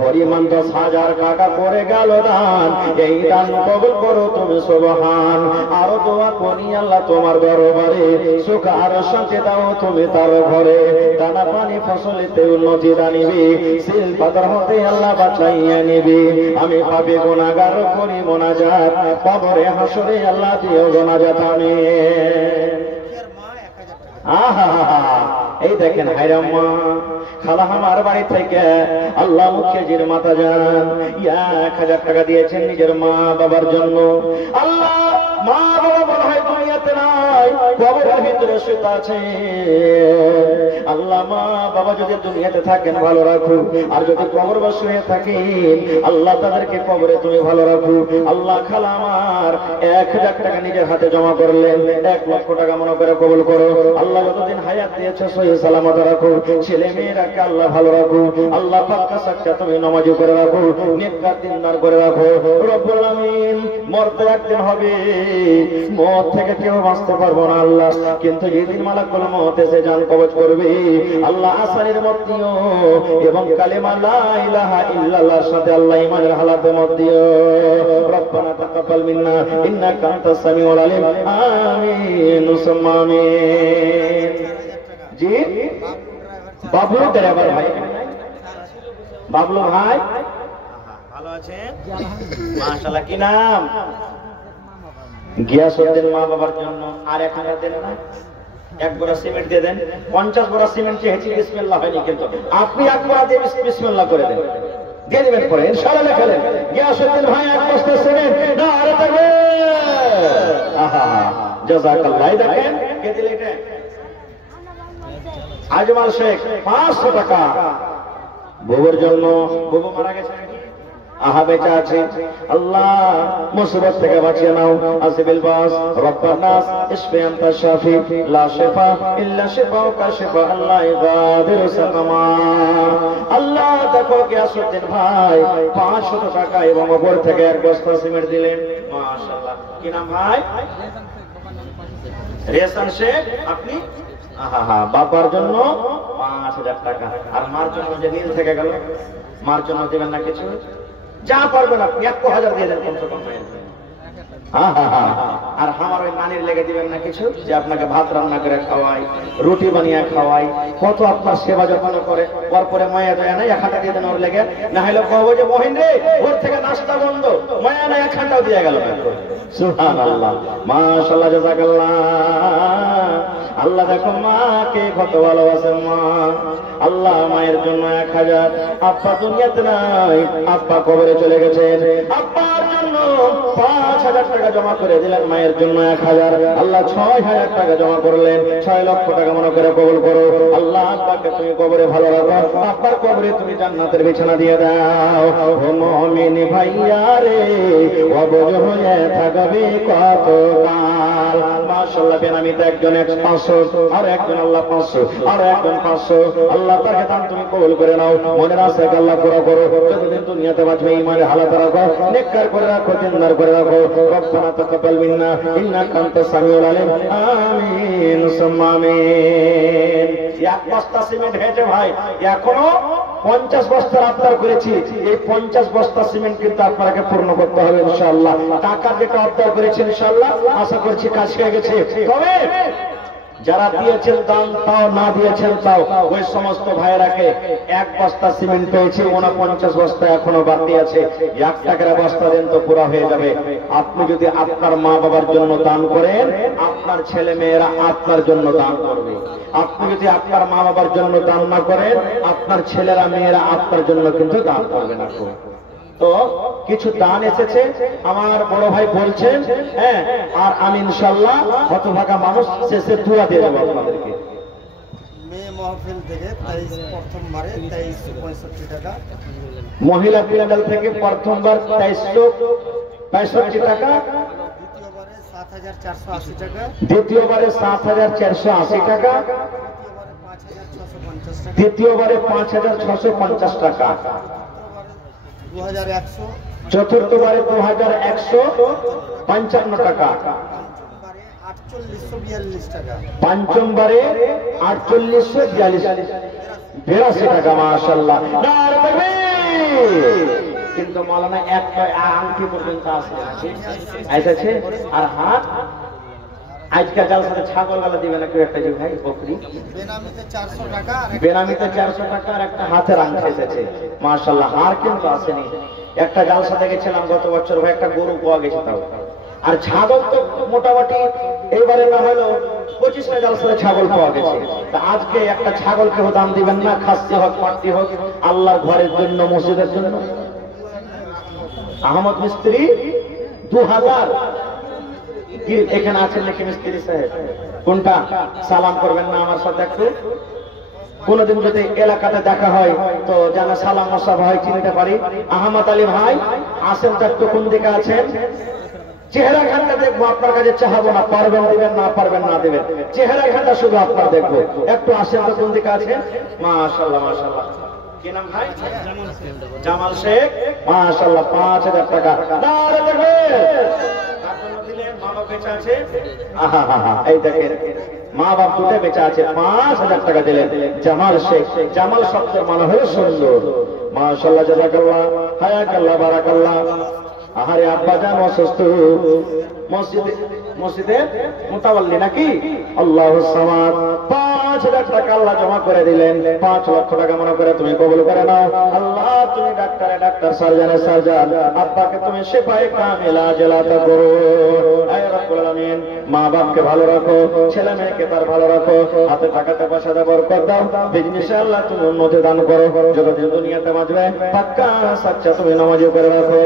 পরিমাণ 10,000 টাকা করে গেল দান। এই দান কবুল করো তুমি সুবহান। আরো দোয়া করি আল্লাহ তোমার দরবারে, সুখ আর শান্তি দাও তুমি তার ঘরে। দানা পানি ফসলেতে উন্নতি দানিবি, সিল পাথর হতে আল্লাহ বাঁচাইয়া নিবি। আমি পাপী গুনাহগার করি মোনাজাত, কবরে হাসরে আল্লাহ দিও মোনাজাত। আমিন। আহা এই দেখেন হায়রাম্মা খালা আমার বাড়ি থেকে আল্লাহ মুখ্যজির মাতা যান 1000 টাকা দিয়েছেন নিজের মা বাবার জন্য। আল্লাহ মা বাবা মনে হয় দুনিয়াতে নাই, কবরের ভিতরে শুয়ে আছে। আল্লাহ মা বাবা যদি দুনিয়াতে থাকেন ভালো রাখো, আর যদি কবরবাসী হয়ে থাকেন আল্লাহ তাদেরকে কবরে তুমি ভালো রাখো। আল্লাহ খালা আমার 1000 টাকা নিজের হাতে জমা করলেন, 1 লক্ষ টাকা মনে করে কবুল করো। আল্লাহ যতদিন হায়াত দিয়েছে সহি সালামত রাখো, ছেলে মেয়েরাকে আল্লাহ ভালো রাখো। আল্লাহ পাক্কা সাচ্চা তুমি নামাজি করে রাখো, নেককার দিনদার করে রাখো। রব্বুল আমিন মরতে একদিন হবে, মত থেকে কেউ বাঁচতে পারবো না আল্লাহ, কিন্তু যেদিন মালাকুল মউত এসে জান কবজ করবে আল্লাহ আসারের মত দিও, এবং কালেমা লা ইলাহা ইল্লাল্লাহর সাথে আল্লাহ ঈমানের হালাতে মত দিও। রব্বানা তাকাব্বাল মিন্না ইন্নাকা আনতাস সামিউল আলিম। আমিন সুম্মা আমিন। জি বাবলু ড্রাইভার ভাই, বাবলু ভাই ভালো আছেন? মাশাআল্লাহ। কি নাম? গিয়াসউদ্দিন মা বাবার জন্য আর 1000 দেন না, 1 বোরা সিমেন্ট দিয়ে দেন। 50 বোরা সিমেন্ট চেয়েছি বিসমিল্লাহ হয়নি, কিন্তু আপনি 1 বোরা দিয়ে বিসমিল্লাহ করে দেন, দিয়ে দিবেন পরে ইনশাআল্লাহ লেখালেন। গিয়াসউদ্দিন ভাই 1 বস্তা সিমেন্ট। না আরে থাকবে। আহা জাযাকাল্লাহ। দেখেন কে দিল এটা? আজমাল শেখ 500 টাকা বুবুর জন্য। বুবু মারা গেছে নাকি? আহা বেঁচে আছে। আল্লাহ মুসিবত থেকে বাঁচিয়ে নাও। আসিবিল বাস রব্বান নাস ইশফি আনতা শাফি লা শিফা ইল্লা শিফাউকা শিফা আল্লাহ ইগাদিরু সাকামা। আল্লাহ দেখো গিয়াসউদ্দিন ভাই 500 টাকা এবং উপর থেকে 1 বস্তা সিমেন্ট দিলেন। মাশাআল্লাহ। কি নাম ভাই? রেসান শেখ। আপনি আহা বাবার জন্য 5000 টাকা, আর মার জন্য যে নীল থেকে গেল, মার জন্য দিবেন না কিছু? যা পারবেন আপনি 1000 দিয়ে দেন কমসে কম। আর আমার ওই নানির লেগে দিবেন না কিছু, যে আপনাকে ভাত রান্না করে খাওয়াই, রুটি বানিয়ে খাওয়াই, কত আপনার সেবা যত্ন করে, পরে মায়া দয়া নাই 1000 দিয়ে দেন ওর লেগে। না হলে কহবো যে মহিন রে ওর থেকে নাস্তা বন্ধ, মায়া নাই 1000 দিয়ে গেল। সুবহানাল্লাহ। মাশাআল্লাহ জাযাকাল্লাহ। আল্লাহ দেখো মাকে কত ভালোবাসেন মা। আল্লাহ মায়ের জন্য 1000। আব্বা দুনিয়াতে নাই, আব্বা কবরে চলে গেছেন, আব্বার জন্য 5000 টাকা জমা করে দিলেন, মায়ের জন্য 1000। আল্লাহ 6000 টাকা জমা করলেন, 6 লক্ষ টাকা মনে করে কবুল করো। আল্লাহ আব্বাকে তুমি কবরে ভালো রাখো, আব্বার কবরে তুমি জান্নাতের বিছানা দিয়ে দাও। ও মুমিন ভাইয়া রে অবুঝ হয়ে থাকবে কত কাল। মাশাআল্লাহ। বেনামিতে একজন 500, আর একজন আল্লাহ 500, আর একজন 500। আল্লাহ তাকে দান তুমি কবুল করে নাও। মনের আশা আল্লাহ পুরো করো। যতদিন দুনিয়াতে বাঁচবে ঈমানের হালাতে রাখো, নেককার করে রাখো, দিনদার করে রাখো। রব্বানা তাকাব্বাল মিন্না ইন্নাকা আনতাস সামিউল আলিম। আমিন সুম্মা আমিন। 1 বস্তা সিমেন্ট হয়েছে ভাই, এখনো 50 বস্তার আবদার করেছি। এই 50 বস্তা সিমেন্ট কিন্তু আপনাকে পূর্ণ করতে হবে ইনশাআল্লাহ। টাকা যেটা আবদার করেছি ইনশাআল্লাহ আশা করছি কাজ হয়ে গেছে। কবে? যারা দিয়েছেন দান তাও, না দিয়েছেন তাও, ওই সমস্ত ভাইরাকে এক বস্তা সিমেন্ট পেয়েছি, 49 বস্তা এখনো বাকি আছে, 1 টাকার বস্তা দেন তো পুরা হয়ে যাবে। আপনি যদি আপনার মা বাবার জন্য দান করেন, আপনার ছেলে মেয়েরা আপনার জন্য দান করবে। আপনি যদি আপনার মা বাবার জন্য দান না করেন, আপনার ছেলেরা মেয়েরা আপনার জন্য কিন্তু দান করবে না। তো কিছু দান এসেছে, আমার বড় ভাই বলছেন, হ্যাঁ, আর আমি ইনশাআল্লাহ হতভাগা মানুষ শেষে দোয়া দিয়ে দেবো আপনাদেরকে। মেয়ে মাহফিল থেকে 23 প্রথমবারে 2365 টাকা, মহিলা প্যান্ডেল থেকে প্রথমবার 2365 টাকা, দ্বিতীয়বারে 7480 টাকা, দ্বিতীয়বারে 5650 টাকা, 2100, চতুর্থবারে 2155 টাকা, 4842 টাকা, পঞ্চমবারে 4842 টাকা। মাশাআল্লাহ, নারে তাকবীর। কিন্তু মাওলানা এক আংটি পর্যন্ত আছে আর হাত আজকাল জালসাতে ছাগল গালা দিবে না কেউ একটা, যে ভাই বকরি বেনামিতে 400 টাকা, বেনামিতে 400 টাকা আর একটা হাতের আংটি এসেছে। মাশাআল্লাহ, হার কিন্তু আসেনি। একটা জালসাতে গেছিলাম গত বছর, ভাই একটা গরু পাওয়া গেছে তাও, আর ছাগল তো মোটামুটি এইবারে না হলো 25টা জালসাতে ছাগল পাওয়া গেছে। তা আজকে একটা ছাগল কেউ দাম দিবেন না? খাসি হোক পাটি হোক, আল্লাহর ঘরের জন্য, মসজিদের জন্য। আহমদ মিস্ত্রি 2000 এখানে আছেন নাকি মিস্ত্রি সাহেব? কোনটা? সালাম করবেন না আমার সাথে একটু? কোনদিন যদি এলাকাতে দেখা হয় তো যেন সালাম মোসাফা হয়, চিনতে পারি। আহমদ আলী ভাই আসেন তো একটু, কোন দিকে আছেন? চেহারা ঘাটটা দেখবো, আপনার কাছে চাহাবো না, পারবেন দিবেন, না পারবেন না দিবেন, চেহারা ঘাটটা শুধু আপনার দেখবো। একটু আসেন তো, কোন দিকে আছেন? মাশাআল্লাহ মাশাআল্লাহ। কি নাম ভাই? জামাল শেখ। মাশাআল্লাহ, 5000 টাকা। নারে তাকবীর। কার জন্য দিলেন? মা বাবা বেঁচে আছে। আহা, এই দেখেন, মা বাপ দুটো বেঁচে আছে, 5000 টাকা দিলেন জামাল শেখ। জামাল শব্দের মানে হলো সুন্দর। মাশাআল্লাহ, জাযাকাল্লাহ, হায়াকাল্লাহ, বারাকাল্লাহ। আহারে আব্বা জান অসুস্থ, মসজিদে মুতাওয়াল্লি নাকি? আল্লাহুস সামাদ। 5000 টাকা আল্লাহ জমা করে দিলেন। 5 লক্ষ টাকা মনে করে তুমি কবুল করে নাও। আল্লাহ, তুমি ডাক্তার, সার্জনের সার্জন, আব্বাকে তুমি শিফায়ে কামিলা জেলাতে করো। আয় রব্বুল আলামিন, মা বাপকে ভালো রাখো, ছেলে মেয়েকে তার ভালো রাখো, হাতে টাকাতে পয়সাতে বরকত দাও, বিজনেসে আল্লাহ তুমি উন্নতি দান করো, যতদিন দুনিয়াতে বাঁচবে পাক্কা সাচ্চা তুমি নামাজি করে রাখো।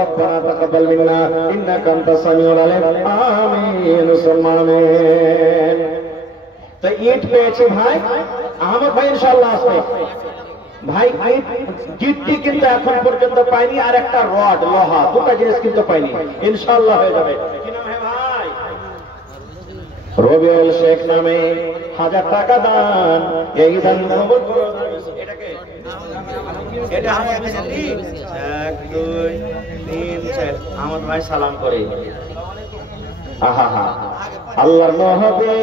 রব্বানা তাকাব্বাল মিন্না ইন্নাকা আনতাস সামিউল আলিম। আমিন সুম্মা আমিন। তো ইট পেয়েছি ভাই, আহমদ ভাই ইনশাআল্লাহ আসবে। ভাই গিট্টি কিন্তু এখন পর্যন্ত পাইনি, আর একটা রড, লোহা, দুটো জিনিস কিন্তু পাইনি, ইনশাআল্লাহ হয়ে যাবে। কি নাম হে ভাই? রবিউল শেখ নামে 1000 টাকা দান, এই দান কবুল করো। এটা আহমদ মিস্ত্রি 1 2 3 4 আহমদ ভাই সালাম করে। আহা, আল্লাহর নবী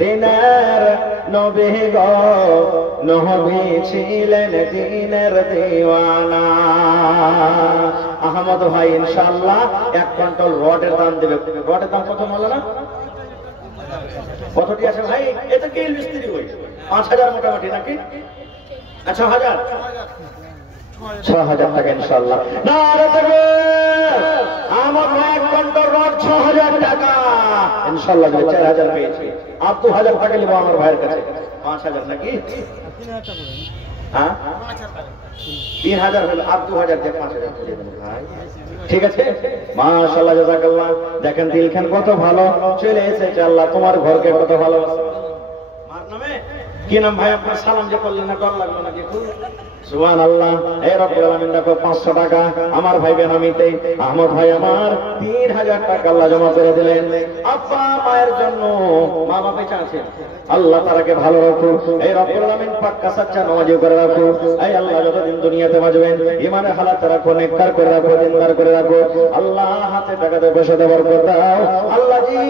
দিনের নবী গো, নবী ছিলেন দিনের দিওয়ানা। আহমদ ভাই ইনশাআল্লাহ 1 কুইন্টাল রডের দাম দেবে। রডের দাম কত বলো না? কতটি আছে ভাই? এটা কি মিস্ত্রি হই? 5000 মোটামুটি নাকি? আচ্ছা, 6000 টাকা ইনশাআল্লাহ। নারে তাকবীর। আহমদ ভাই 1 কুইন্টাল রড 6000 টাকা ইনশাআল্লাহ, 4000 পেয়েছি। আর 2000 টাকা নিব আমার ভাইয়ের কাছে। 5000 নাকি? হ্যাঁ, 3000 হলো, আর 2000 দিয়ে 5000 করে দেব ভাই। ঠিক আছে, মাশাআল্লাহ, জাযাকাল্লাহ। দেখেন দিলখান কত ভালো চলে এসেছে, আল্লাহ তোমার ঘরকে কত ভালোবাসে। মার নামে কি নাম ভাই আপনার? সালাম যে করলেন না, কর লাগলো নাকি? সুবহানাল্লাহ। এই রব্বুল আলামিন দেখো 500 টাকা আমার ভাই বেনামিতে আহমদ ভাই আমার 3000 টাকা আল্লাহ জমা করে দিলেন আব্বা মায়ের জন্য। মা বাবা বেঁচে আছেন, আল্লাহ তারাকে ভালো রাখো। এই রব্বুল আলামিন পাক্কা সাচ্চা নামাজি করে রাখো। এই আল্লাহ যতদিন দুনিয়াতে বাঁচবেন ইমানের হালাত রাখো, নেককার করে রাখো, দিনদার করে রাখো। আল্লাহ হাতে টাকাতে পয়সাতে বরকত দাও। আল্লাহ জি,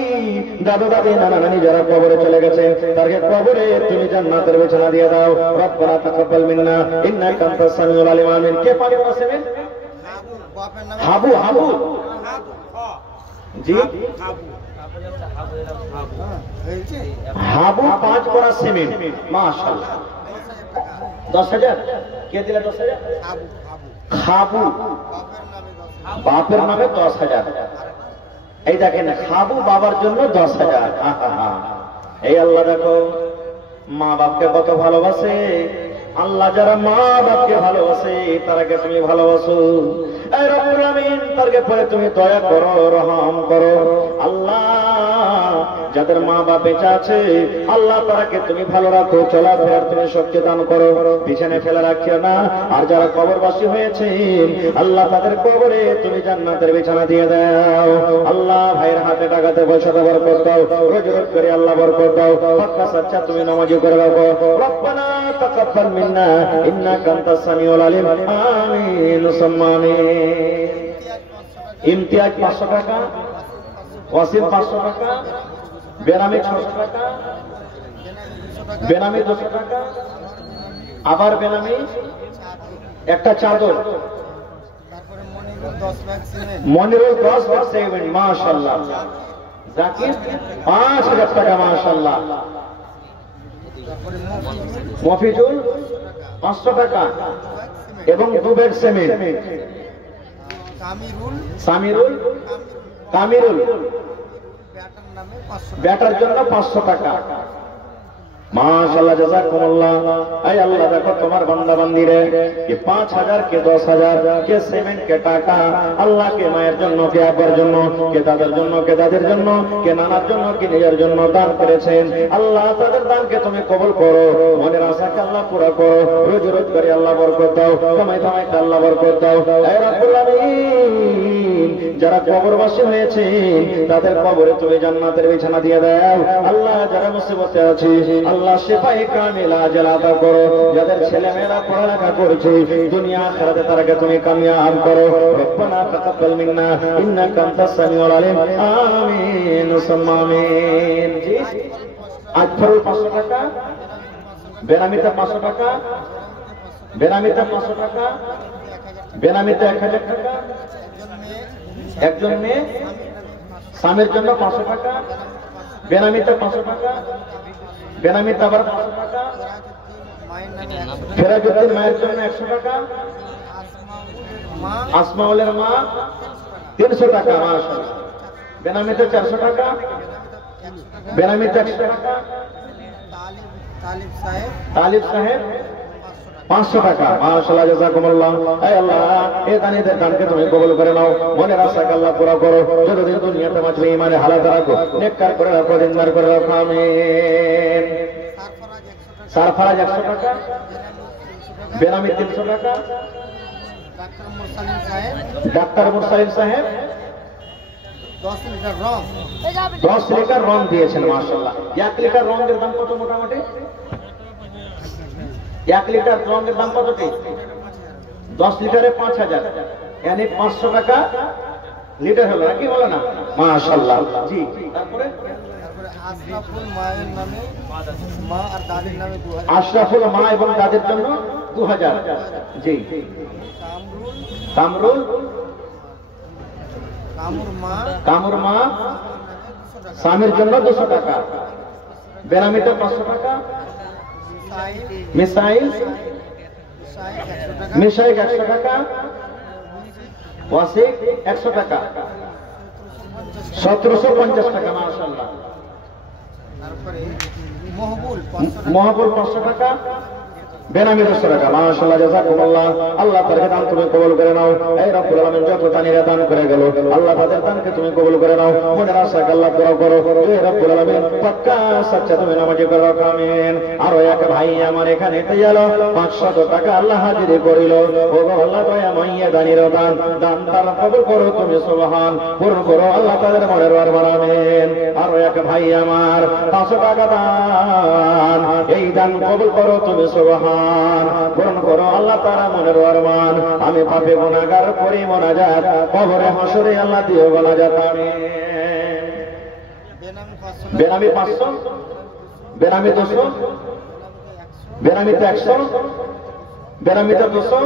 দাদু দাদি নানা নানি যারা কবরে চলে গেছে তাদেরকে কবরে তুমি জান্নাতের বিছানা দিয়ে দাও। রব্বানা তাকাব্বাল মিন্না ইন্নাকা আনতাস সামিউল আলিম। আমিন। কে পারে বলছেন? হাবু। হাবু জি, এই যে হাবু 5 করা সিমেন্ট, মাশাআল্লাহ। 10,000 কে দিলে? 10,000 আবু আবু খাবু, বাপের নামে 10,000। বাপের নামে 10,000। এই দেখেন, খাবু বাবার জন্য 10,000। আহা, এই আল্লাহ দেখো মা বাপকে কত ভালোবাসে। আল্লাহ যারা মা বাপকে ভালোবাসে তারাকে তুমি ভালোবাসো। এই রব্বুল আমিন, তারকে পরে তুমি দয়া করো, রহম করো। আল্লাহ যাদের মা বাপ বেঁচে আছে আল্লাহ তারাকে তুমি ভালো রাখো, চলাফেরার তুমি শক্তি দান করো, পিছনে ফেলে রাখিও না। আর যারা কবরবাসী হয়েছে আল্লাহ তাদের কবরে তুমি জান্নাতের বিছানা দিয়ে দাও। আল্লাহ ভাইয়ের হাতে টাকাতে পয়সাতে বরকত দাও, রোজি রোজ করে আল্লাহ বরকত দাও। পাক্কা সাচ্চা তুমি নামাজি করে রাখো। রব্বানা তাকাব্বাল মিন্না ইন্নাকা আনতাস সামিউল আলিম। আমিন সুম্মা আমিন। ইমতিয়াজ 500 টাকা, ওয়াসিম 500 টাকা, বেনামি 600 টাকা, বেনামি 200 টাকা, আবার বেনামি একটা চাদর, তারপরে Monirul 10 bag cement, Monirul 10 bag cement, মাশাআল্লাহ। জাকির 5,000 টাকা, মাশাআল্লাহ। তারপরে মফিজুল 500 টাকা এবং 2 ব্যাগ সিমেন্ট। কামিরুল সামিরুল, কামিরুল ব্যাটার নামে 500 টাকা। ব্যাটার জন্য 500 টাকা। মাশাআল্লাহ, জাযাকুমুল্লাহ। এই আল্লাহ দেখো তোমার বান্দা বান্দিরে কে 5,000, কে 10,000, কে সিমেন্ট, কে টাকা। আল্লাহ কে মায়ের জন্য, কে আব্বার জন্য, কে দাদার জন্য, কে দাদির জন্য, কে নানার জন্য, কে নিজের জন্য দান করেছেন। আল্লাহ তাদের দানকে তুমি কবুল করো, মনের আশাকে আল্লাহ পুরা করো, রোজি রোজ করে আল্লাহ বরকত দাও, কামাই কামাইতে আল্লাহ বরকত দাও। হে রব্বুল আমিন, যারা কবরবাসী হয়েছে তাদের কবরে তুমি জান্নাতের বিছানা দিয়ে দাও। আল্লাহ যারা মুসিবতে আছে আল্লাহ শিফায়ে কামিলা আতা করো। যাদের ছেলে মেয়েরা পড়ালেখা করছে দুনিয়া আখিরাতে তারাকে তুমি কামিয়াব করো। রব্বানা তাকাব্বাল মিন্না ইন্নাকা আনতাস সামিউল আলিম। আমিন সুম্মা আমিন। জি, আজফরুল 500 টাকা, বেনামিতে 500 টাকা, বেনামিতে 500 টাকা, বেনামিতে 1,000 টাকা। একজন মেয়ে স্বামীর জন্য 500 টাকা, বেনামিতে 500 টাকা, বেনামিতে আবার 500 টাকা, মায়ের নামে 100 টাকা। ফেরাজউদ্দিন মায়ের জন্য 100 টাকা, মা আসমাউলের মা 300 টাকা, মাশাআল্লাহ। বেনামিতে 400 টাকা, বেনামিতে 100 টাকা, তালিব সাহেব তালিব সাহেব 500 টাকা, মাশাআল্লাহ, জাযাকুমুল্লাহ। হে আল্লাহ, এই দানিদের দানকে তুমি কবুল করে নাও, মনের আশাকে আল্লাহ পুরা করো, যতদিন দুনিয়াতে বাঁচবে ঈমানে হালাত রাখো, নেককার করে রাখো, দিনদার করে রাখো। আমিন। সারফরাজ 100 টাকা, সারফরাজ 100 টাকা, বেনামি 300 টাকা, ডাক্তার মুরসালিম সাহেব ডাক্তার মুরসালিম সাহেব 10 লিটার রং, 10 লিটার রং দিয়েছেন, মাশাআল্লাহ। 1 লিটার রঙের দাম কত মোটামুটি? 1 লিটার রঙের দাম কত? 10 লিটারে 5,000, यानी 500 টাকা লিটার হলো, নাকি বলো না? মাশাআল্লাহ। জি, তারপরে আশরাফুল মায়ের নামে, মা আর দাদির নামে 2000, আশরাফুল মা এবং দাদির জন্য 2000। জি, কামরুল কামরুল, কামুর মা কামুর মা 200 টাকা, স্বামীর জন্য 200 টাকা, বেনামিতে 500 টাকা, মিসাইল, মিসাইল 100 টাকা, ওয়াসিক 100 টাকা, 1750 টাকা, মাশাআল্লাহ। তারপরে মহবুল 500 টাকা, মহাপুর 500 টাকা, বেনামি 200 টাকা, মাশাআল্লাহ, জাযাকুমুল্লাহ। আল্লাহ তাদের দান তুমি কবুল করে নাও। এই রব্বুল আলামিন যত দানীরা দান করে গেল আল্লাহ তাদের দানকে তুমি কবুল করে নাও, মনের আশাকে আল্লাহ পুরা করো। এই রব্বুল আলামিন পাক্কা সাচ্চা তুমি নামাজি করে রাখো। আমিন। আরো এক ভাই আমার এখানে গেল 500 টাকা আল্লাহ হাজিরি করিল। ও গো আল্লাহ দয়া মাইয়া দানীর দান, দান তারা কবুল করো তুমি, সুবহান। পূরণ করো আল্লাহ তাদের মনের বারবার। আমিন। আরো এক ভাই আমার 500 টাকা দান, এই দান কবুল করো তুমি, সুবহান। পূরণ করো আল্লাহ তারা মনের আরমান। আমি পাপে গুনাহগার করি মোনাজাত, কবরে হাসরে আল্লাহ দিও মোনাজাত। আমিন। বেনামি 500 টাকা, বেনামি 500, বেনামি 200, বেনামিতে 100, বেনামিতে 200,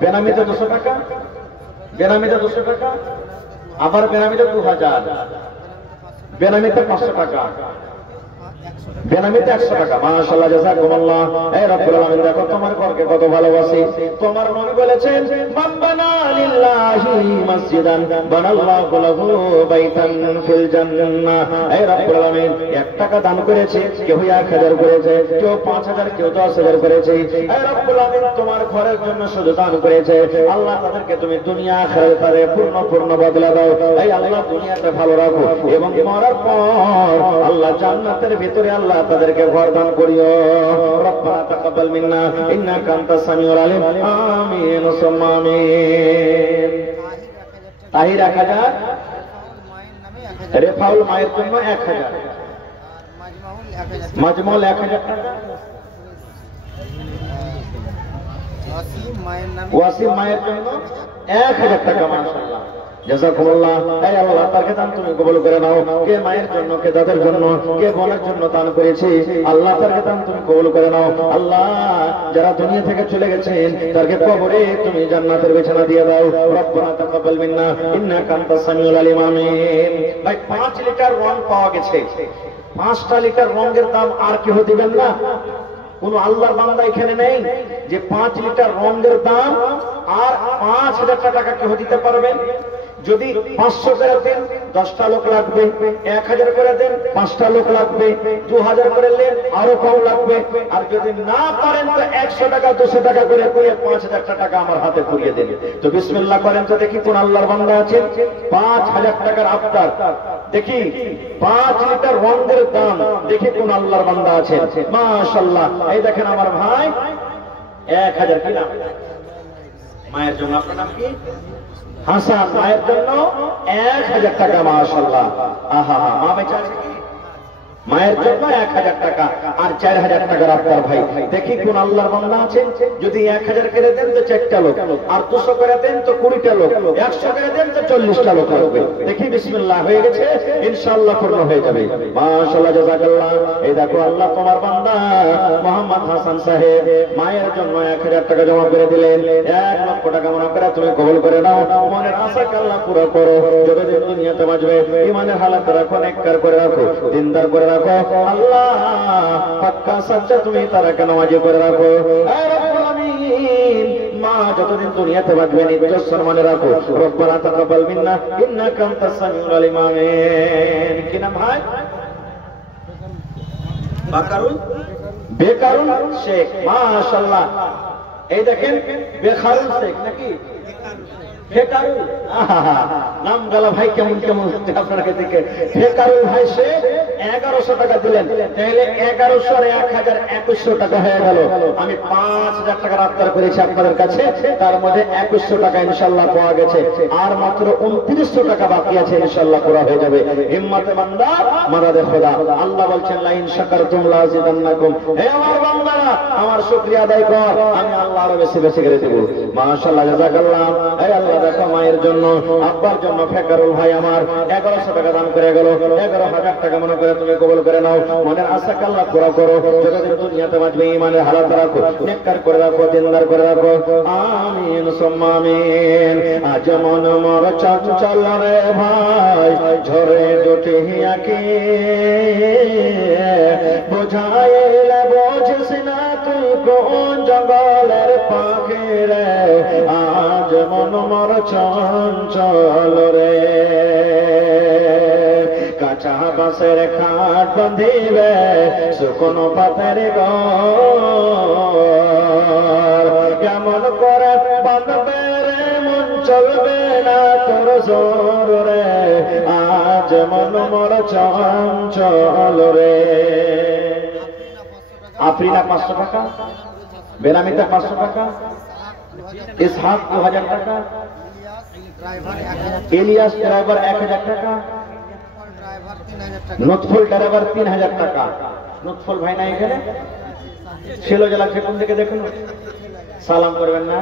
বেনামিতে 200 টাকা, বেনামিতে 200 টাকা, আবার বেনামিতে 2000, বেনামিতে 500 টাকা, বেনামিতে 100 টাকা। মাশাআল্লাহ, জাযাকুমুল্লাহ। এই রব্বুল আলামিন দেখো তোমার ঘরকে কত ভালোবাসি। তোমার নবী বলেছেন, মান বানা লিল্লাহি মাসজিদান বানাল্লাহু লাহু বাইতান ফিল জান্নাহ। এই রব্বুল আলামিন 1 টাকা দান করেছে, কেউ 1000 করেছে, কেউ 5000, কেউ 10000 করেছে। এই রব্বুল আলামিন তোমার ঘরের জন্য শুধু দান করেছে। আল্লাহ তাদেরকে তুমি দুনিয়া আখিরাতে পূর্ণ বদলা দাও। এই আল্লাহ দুনিয়াতে ভালো রাখো এবং মরার পর আল্লাহ জান্নাতের ভিতরে আল্লাহ তাদেরকে ঘর দান করিও। রব্বানা তাকাব্বাল মিন্না ইন্নাকা আনতাস সামিউল আলিম। আমিন সুম্মা আমিন। তাহির 1000, রেফাউল মায়ের জন্য 1000, মাজমুল 1000 টাকা, ওয়াসিম মায়ের জন্য 1000 টাকা। মাশাআল্লাহ, জাযাকুমুল্লাহ। এই আল্লাহ তাকে দান তুমি কবুল করে নাও। কে মায়ের জন্য, কে দাদার জন্য, কে বোনের জন্য দান করেছে, আল্লাহ তাকে দান তুমি কবুল করে নাও। আল্লাহ যারা দুনিয়া থেকে চলে গেছেন তাকে কবরে তুমি জান্নাতের বিছানা দিয়ে দাও। রব্বানা তাকাব্বাল মিন্না ইন্নাকা আনতাস সামিউল আলিম। আমিন। ভাই 5 লিটার রং পাওয়া গেছে। 5টা লিটার রঙের দাম আর কেউ দিবেন না? কোন আল্লাহর বান্দা এখানে নেই যে 5 লিটার রঙের দাম আর 5000 টাকা কেউ দিতে পারবেন? যদি 500 করে দেন 10টা লোক লাগবে, 1000 করে দেন 5টা লোক লাগবে, 2000 করে দেন আরো কম লাগবে। আর যদি না পারেন তো 100 টাকা 200 টাকা করে 5000 টাকা আমার হাতে পুরিয়ে দেন। তো বিসমিল্লাহ করেন তো দেখি কোন আল্লাহর বান্দা আছেন 5000 টাকার আফতার। দেখি 5 লিটার রঙের দাম, দেখি কোন আল্লাহর বান্দা আছেন। মাশাআল্লাহ, এই দেখেন আমার ভাই 1000। কি নাম? মায়ের জন্য আপনার নাম কি? হাসান। মায়ের জন্য 1000 টাকা। মাশাআল্লাহ। আহা, মা বেঁচে আছে কি? মায়ের জন্য 1000 টাকা আর 4000 টাকার আপনার ভাই। দেখি কোন আল্লাহর বান্দা আছেন যদি 1000 করে দেন তো 4টা লোক, আর 200 করে দেন তো 20টা লোক, 100 করে দেন তো 40টা লোক লাগবে। দেখি বিসমিল্লাহ, হয়ে গেছে ইনশাআল্লাহ, পূর্ণ হয়ে যাবে। মাশাআল্লাহ, জাযাকাল্লাহ। এই দেখো আল্লাহ তোমার বান্দা মোহাম্মদ হাসান সাহেব মায়ের জন্য 1000 টাকা জমা করে দিলেন। 1 লক্ষ টাকা মনে করে তুমি কবুল করে নাও। মনের আশাকে আল্লাহ পুরো করো। যতদিন দুনিয়াতে বাঁচবে ইমানের হালাত রাখো, নেককার করে রাখো, দিনদার করে রাখো। আল্লাহ পাক্কা সচ্চা তুমি তারাকে নামাজি করে রাখো। হে রব্বুল আমিন, মা যতদিন দুনিয়াতে বাঁচবে ইজ্জত সম্মানে রাখো। রব্বানা তাকাব্বাল মিন্না ইন্নাকা আনতাস সামিউল আলিম। আমিন। কি নাম ভাই? বেকারুল শেখ। মাশাআল্লাহ, এই দেখেন বেকারুল শেখ নাকি বেকারুল? নাম গালা ভাই কেমন কেমন আপনাকে দেখে। বেকারুল ভাই সে 1100 টাকা দিলেন, তাহলে 1100 আর 1000 2100 টাকা হয়ে গেল। আমি 5000 টাকা আফতার করেছি আপনাদের কাছে, তার মধ্যে 2100 টাকা ইনশাআল্লাহ পাওয়া গেছে। আর মাত্র 2900 টাকা বাকি আছে, ইনশাআল্লাহ পুরো হয়ে যাবে। হিম্মতে বান্দা মাদাদে খোদা। আল্লাহ বলছেন লা ইন শাকারতুম লা আযিদান্নাকুম। হে আমার বান্দারা, আমার শুকরিয়া আদায় কর, আমি আল্লাহ আরো বেশি বেশি করে দেব। মাশাআল্লাহ, জাযাকাল্লাহ। এই আল্লাহ দেখো মায়ের জন্য, আব্বার জন্য ফেকারুল ভাই আমার 1100 টাকা দান করে গেল। 11000 টাকা মনে করে তুমি কবুল করে নাও। মনের আশাকে আল্লাহ পুরো করো। যতদিন দুনিয়াতে বাঁচবে ইমানের হালাত রাখো, নেককার করে রাখো, দিনদার করে রাখো। আমিন সুম্মা আমিন। আজ মন মোর চঞ্চল রে ভাই, ঝরে দুটি আঁখি, বুঝাইলে বুঝিস না তুই কোন জঙ্গলের পাখি রে। আজ মন মোর চঞ্চল রে, কাঁচা বাঁশের খাট বাঁধিবে শুকনো পাতের ঘর। কেমন করে বাঁধবে রে মন, চলবে না তোর জোর রে। আজ মন মোর চঞ্চল রে। আফরিনা 500 টাকা, বেনামিতে 500 টাকা, ইসহাক 2000 টাকা, ইলিয়াস ড্রাইভার 1000 টাকা, নতফুল ড্রাইভার 3000 টাকা। নতফুল ভাই না এখানে ছিল, জেলা কোন দিকে দেখুন, সালাম করবেন না?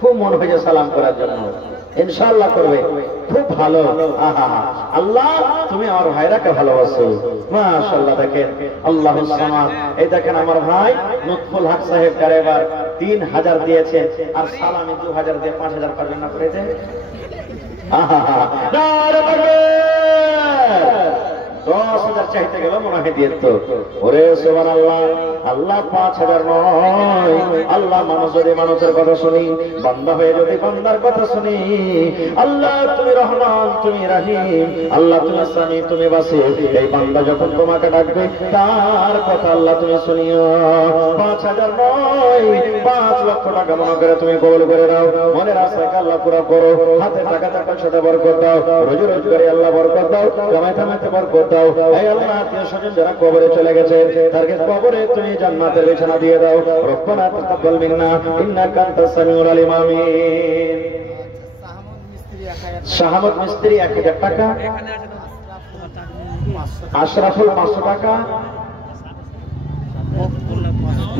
খুব মন হয়েছে সালাম করার জন্য, ইনশাআল্লাহ করবে, খুব ভালো। আল্লাহ তুমি আমার ভাইরাকে ভালোবাসো। মাশাআল্লাহ, দেখেন আল্লাহুস সামাদ। এই দেখেন আমার ভাই নতফুল হক সাহেব ড্রাইভার 3000 দিয়েছে, আর সালামি 2000 দিয়ে 5000 পারবেন না করে দেন। 10,000 চাইতে গেল মনে হয় দিয়ে তো। ওরে সুবহানাল্লাহ, আল্লাহ 5,000 নয়, আল্লাহ মানুষ যদি মানুষের কথা শুনি, বান্দা হয়ে যদি বান্দার কথা শুনি, আল্লাহ তুমি রহমান, তুমি রহিম, আল্লাহ তুমি সামি, তুমি বাসির, এই বান্দা যখন তোমাকে ডাকবে তার কথা আল্লাহ তুমি শুনিও। 5,000 নয়, 5 লক্ষ টাকা মনে করে তুমি কবুল করে দাও। মনের আশাকে আল্লাহ পুরো করো। হাতে টাকা টাকা ছোট বরকত দাও, রোজি রোজগারে আল্লাহ বরকত দাও, কামাইতে কামাইতে বরকত দাও। এই আল্লাহ আত্মীয় স্বজন যারা কবরে চলে গেছে তাদেরকে কবরে তুমি জান্নাতের বিছানা দিয়ে দাও। রব্বানা তাকাব্বাল মিন্না ইন্নাকা আনতাস সামিউল আলিম। আমিন। শাহামত মিস্ত্রি 1,000 টাকা, আশরাফুল 500 টাকা,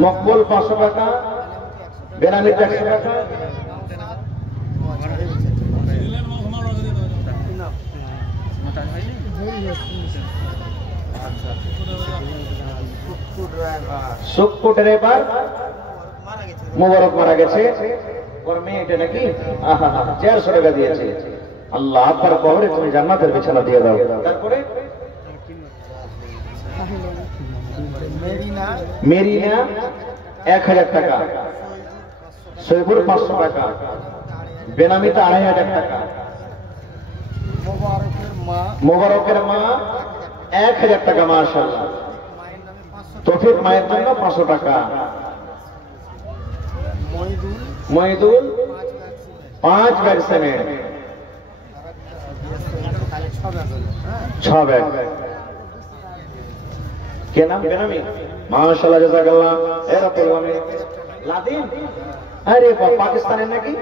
মকবুল 500 টাকা, বেনামি 100 টাকা, সুক্কু ড্রাইভার মুবারক মারা গেছে, ওর মেয়েটা নাকি 400 টাকা দিয়েছে। আল্লাহ আপনার কবরে তুমি জান্নাতের বিছানা দিয়ে দাও। তারপরে মেরিনা 1,000 টাকা, সৈবুর 500 টাকা, বেনামিতে 2,500 টাকা, মোবারকের মা 1,000 টাকা, মাশাআল্লাহ। তৌফিক মায়ের জন্য 500 টাকা, মহিদুল 5 ব্যাগ সিমেন্ট, 6 ব্যাগ। কে নাম? বেনামি, মাশাআল্লাহ, জাযাকাল্লাহ। এরকম আমি লাদিন, আরে পাকিস্তানের নাকি,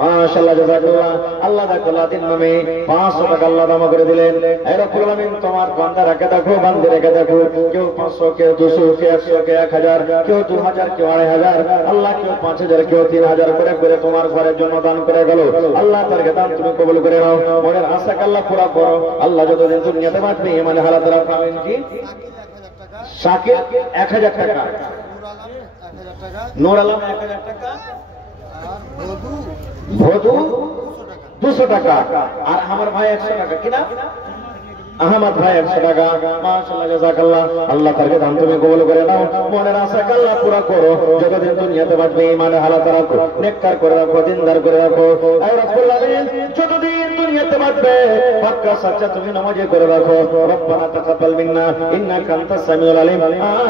মাশাআল্লাহ, জাযাকাল্লাহ। আল্লাহ দেখো লাদিন নামে 500 টাকা আল্লাহ দাম করে দিলেন। এরকম আমি তোমার বান্দা রেখে দেখো, বান্দে রেখে দেখো, কেউ 500, কেউ 200, কেউ 100, কেউ 1000, কেউ 2000, কেউ 2500, আল্লাহ কেউ 5000, কেউ 3000 করে করে তোমার ঘরের জন্য দান করে গেল। আল্লাহ তারকে দান তুমি কবুল করে নাও। মনের আশাকে আল্লাহ পুরা করো। আল্লাহ যতদিন দুনিয়াতে বাঁচবে ইমানে হালাত রাখো। আমিন। কি শাকিল 1000 টাকা, নূর আলম 1000 টাকা, ভদু 200 টাকা, আর আমার ভাই 100 টাকা। কিনা আহমদ ভাই 100 টাকা, মাশাআল্লাহ, জাযাকাল্লাহ। আল্লাহ তারকে দান তুমি কবুল করে নাও। মনের আশাকে আল্লাহ পুরা করো। যতদিন দুনিয়াতে বাঁচবে ইমানে হালাত রাখো, নেককার করে রাখো, দিনদার করে রাখো। আয় রব্বুল আলামিন, যতদিন দুনিয়াতে বাঁচবে পাক্কা সাচ্চা তুমি নামাজি করে রাখো। রব্বানা তাকাব্বাল মিন্না ইন্নাকা আনতাস সামিউল আলিম।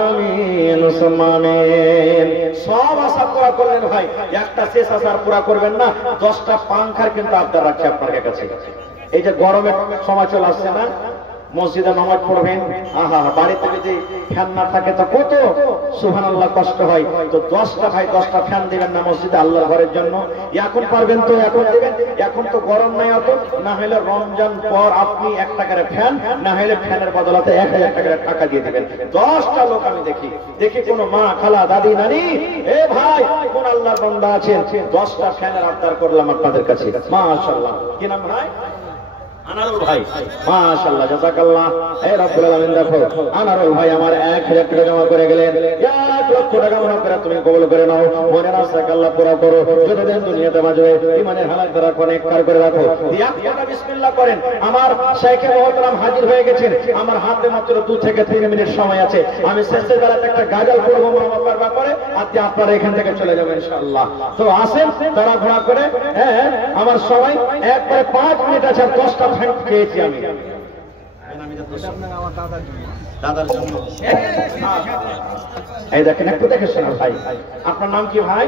আমিন সুম্মা আমিন। সব আশা পুরা করলেন ভাই, একটা শেষ আশা পুরা করবেন না। 10টা পাংখার কিন্তু আবদার রাখছি আপনার কাছে। এই যে গরমের সময় চলে আসছে না, মসজিদে নামাজ পড়বেন, বাড়িতে যদি ফ্যান না থাকে তো কত সুবহানাল্লাহ কষ্ট হয়। তো 10টা ভাই 10টা ফ্যান দিবেন না মসজিদে আল্লাহর ঘরের জন্য। এখন পারবেন তো এখন দিবেন। এখন তো গরম নাই অত, না হলে রমজান পর আপনি 1 টাকার ফ্যান, না হলে ফ্যানের বদলাতে 1000 টাকার টাকা দিয়ে দিবেন। 10টা লোক আমি দেখি কোন মা, খালা, দাদি, নানি, এ ভাই কোন আল্লাহর বান্দা আছেন, 10টা ফ্যানের আবদার করলাম আপনাদের কাছে। মাশাআল্লাহ। কি নাম ভাই? আনারুল ভাই, মাশাআল্লাহ, জাযাকাল্লাহ। এই রব্বুল আলামিন দেখো, আনারুল ভাই আমার 1000 টাকা জমা করে গেলেন। 1 লক্ষ টাকা মনে করে তুমি কবুল করে নাও। মনের আশাকে আল্লাহ পুরা করো। যতদিন দুনিয়াতে বাঁচবে ইমানের হালাত রাখো, নেককার করে রাখো। একটা বিসমিল্লাহ করেন। আমার শাইখে মুহতারাম হাজির হয়ে গেছেন। আমার হাতে মাত্র 2 থেকে 3 মিনিট সময় আছে। আমি শেষের বেলাতে একটা গাজাল পড়ব মা বাবার ব্যাপারে, আপনি আপনারা এখান থেকে চলে যাবেন ইনশাআল্লাহ। তো আসেন তারা ঘোরা করে। হ্যাঁ, আমার সময় একবারে 5 মিনিট আছে। 10টা খেয়েছি আমি দাদার জন্য। এই দেখেন, একটু দেখে শোনা ভাই। আপনার নাম কি ভাই?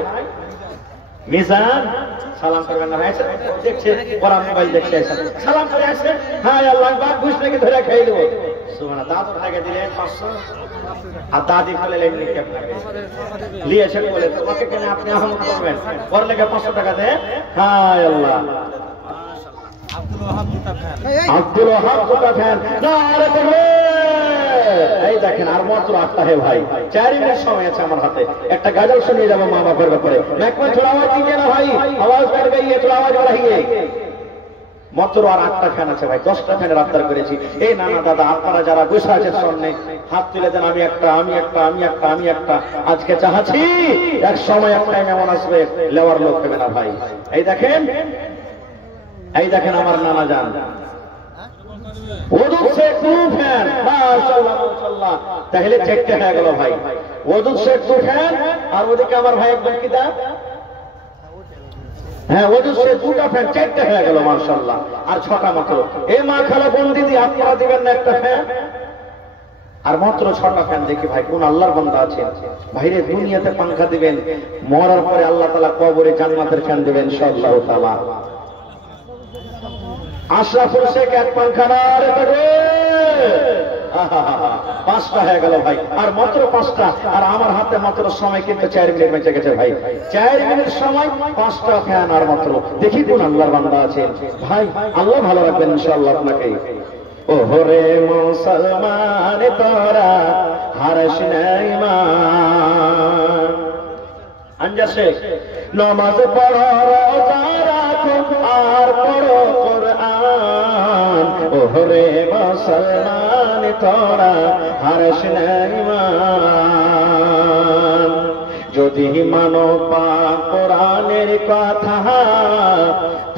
মিজান। সালাম করবেন না ভাই? দেখছে ওরা মোবাইল দেখছে, সালাম করে আসছে। হ্যাঁ আল্লাহ বাপ ঘুষ নাকি ধরে খেয়ে দেবো। সুবহানাল্লাহ। দাদুর ভাইকে দিলেন 500, আর দাদি বলে লেননি আপনাকে লিয়েছেন বলে তোমাকে কেন আপনি আহমদ করবেন, ওর লেগে 500 টাকা দেন। হ্যাঁ আল্লাহ। আব্দুল ওয়াহাব দুটা ফ্যান। এই দেখেন, আর মাত্র 8টা হে ভাই। 4 মিনিট সময় আছে আমার হাতে। একটা গাজল শুনিয়ে যাবো মা বাবার ব্যাপারে। थोड़ा आवाज दीजिए ना भाई, आवाज कर गई है, थोड़ा आवाज बढ़ाइए। মাত্র আর 8টা ফ্যান আছে ভাই। 10টা ফ্যানের আবদার করেছি। এই নানা দাদা আপনারা যারা বসে আছেন সামনে, হাত তুলে দেন। আমি একটা আজকে চাহাচ্ছি এক সময় এক টাইম এমন আসবে লেওয়ার লোক হবে না ভাই। এই দেখেন আমার নানা যান। ওযু সে 2 ফ্যান, মাশাআল্লাহ মাশাআল্লাহ, তাহলে চেকটা হয়ে গেল ভাই। ওযু সে 2 ফ্যান, আর ওদিকে আমার ভাই একদম কি দা, হ্যাঁ ওযু সে 2টা ফ্যান, চেকটা হয়ে গেল মাশাআল্লাহ। আর 6টা মাত্র। এই মা খালা বোন দিদি আপনারা দিবেন না একটা ফ্যান, আর মাত্র 6টা ফ্যান। দেখি ভাই কোন আল্লাহর বান্দা আছেন ভাইরে, দুনিয়াতে পাঙ্খা দিবেন, মরার পরে আল্লাহ তাআলা কবরে জান্নাতের ফ্যান দিবেন ইনশাআল্লাহ তাআলা। আশরাফুল শেখ এক পাঙ্খা না রে তবে, 5টা হয়ে গেল ভাই, আর মাত্র 5টা। আর আমার হাতে মাত্র সময় কিন্তু 4 মিনিট বেঁচে গেছে ভাই, 4 মিনিট সময় 5টা ফ্যান আর মাত্র। দেখি কোন আল্লাহর বান্দা আছেন ভাই, আল্লাহ ভালো রাখবেন ইনশাআল্লাহ আপনাকে। ওহরে মুসলমান তোরা হারিস না ঈমান, আঞ্জা শেখ নামাজ পড়ো রোজা রাখো আর পড়ো কোরআন। ওহরে মুসলমান তোরা হারিস না ঈমান, যদি মানো পাক কোরআনের কথা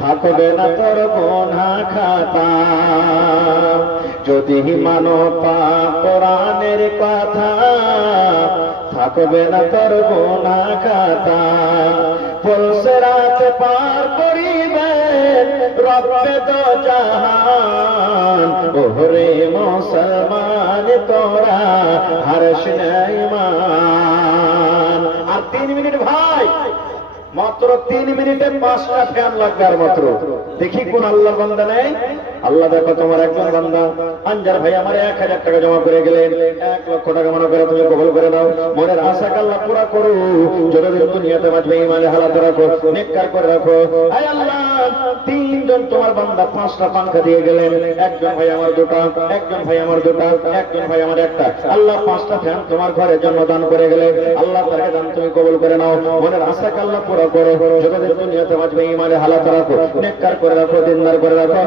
থাকবে না তোর গুনাহ খাতা। যদি মানো পাক কোরআনের কথা থাকবে না তোর গুনাহ খাতা। বলছে রাত পার করিবেন রব্বে দো জাহান। ওহরে মুসলমান তোরা হারিস না ঈমান। আর 3 মিনিট ভাই, মাত্র 3 মিনিটে 5টা ফ্যান লাগবে আর মাত্র। দেখি কোন আল্লাহর বান্দা নেই। আল্লাহ দেখো তোমার একজন বান্দা আনজার ভাই আমার 1000 টাকা জমা করে গেলেন, 1 লক্ষ টাকা মনে করে তুমি কবুল করে নাও। মনের আশাকে আল্লাহ পুরা করো, যতদিন দুনিয়াতে বাঁচবে ঈমানে হালাত রাখো, নেককার করে রাখো। আয় আল্লাহ, 3 জন তোমার বান্দা 5টা পাঙ্খা দিয়ে গেলেন, একজন ভাই আমার 2টা, একজন ভাই আমার 2টা, একজন ভাই আমার 1টা। আল্লাহ 5টা ফ্যান তোমার ঘরের জন্য দান করে গেলেন। আল্লাহ তার দান তুমি কবুল করে নাও, মনের আশাকে আল্লাহ পুরা করো, যতদিন দুনিয়াতে বাঁচবে ঈমানে হালাত রাখো, নেককার করে রাখো, দিনদার করে রাখো।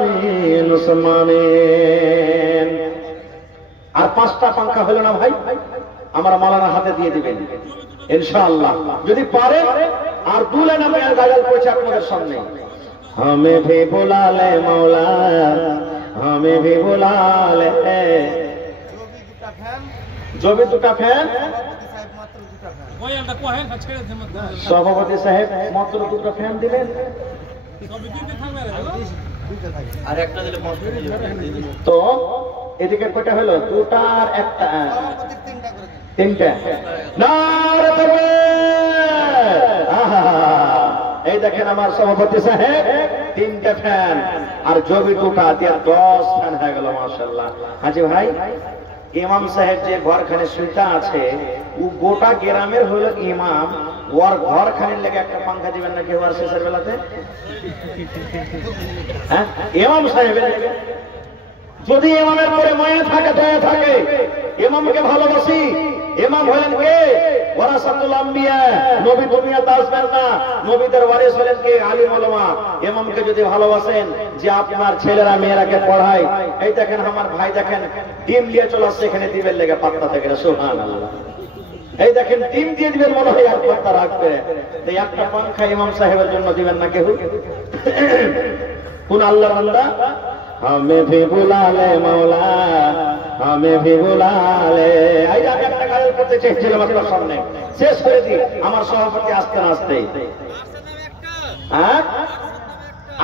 আমিন সুবহানাল্লাহ। আর 5টা পাঙ্খা হলো না ভাই, আমরা মাওলানার হাতে দিয়ে দিবেন ইনশাআল্লাহ যদি পারে। আর 2 লাইন আমি গাজাল পড়ছি আপনাদের সামনে। हमें भी बुला ले मौला, हमें भी बुला ले। जो भी 2টা ফ্যান, সভাপতি সাহেব মাত্র 2টা ফ্যান দিবেন, আর একটা দিলে তো এদিকে কয়টা হলো? 2টা আর 1টা, 3টা। নারে তাকবীর! এই দেখেন আমার সভাপতি সাহেব 3টা ফ্যান, আর জবি 2টা দিয়ে 10 ফ্যান হয়ে গেল মাশাআল্লাহ। হাজি ভাই, ইমাম সাহেব যে ঘরখানে শুইতা আছে ও গোটা গ্রামের হলো ইমাম, ওর ঘরখানের লেগে একটা পাঙ্খা দিবেন না কেউ আর শেষের বেলাতে? হ্যাঁ, ইমাম সাহেবের লেগে যদি ইমামের পরে মায়া থাকে, দয়া থাকে, ইমামকে ভালোবাসি। ইমাম হলেন কে? ওয়ারাসাতুল আম্বিয়া, নবী দুনিয়াতে আসবেন না, নবীদের ওয়ারিস হলেন কে? আলিম উলামা। ইমামকে যদি ভালোবাসেন, যে আপনার ছেলেরা মেয়েরাকে পড়ায়, এই দেখেন আমার ভাই দেখেন ডিম নিয়ে চলে আসছে এখানে দিবেন লেগে পাত্তা থেকে, সুবহানাল্লাহ। এই দেখেন ডিম দিয়ে দিবেন মনে হয় আর পাত্তা রাখবে। এই একটা পাঙ্খা ইমাম সাহেবের জন্য দিবেন না কেউ? কোন আল্লাহর বান্দা? हमें भी बुला ले मौला, हमें भी बुला ले। এই আমি একটা গাজল করতে চেয়েছিলাম আপনার সামনে, শেষ করে দিই আমার সভাপতি আসতে না আসতে। হ্যাঁ,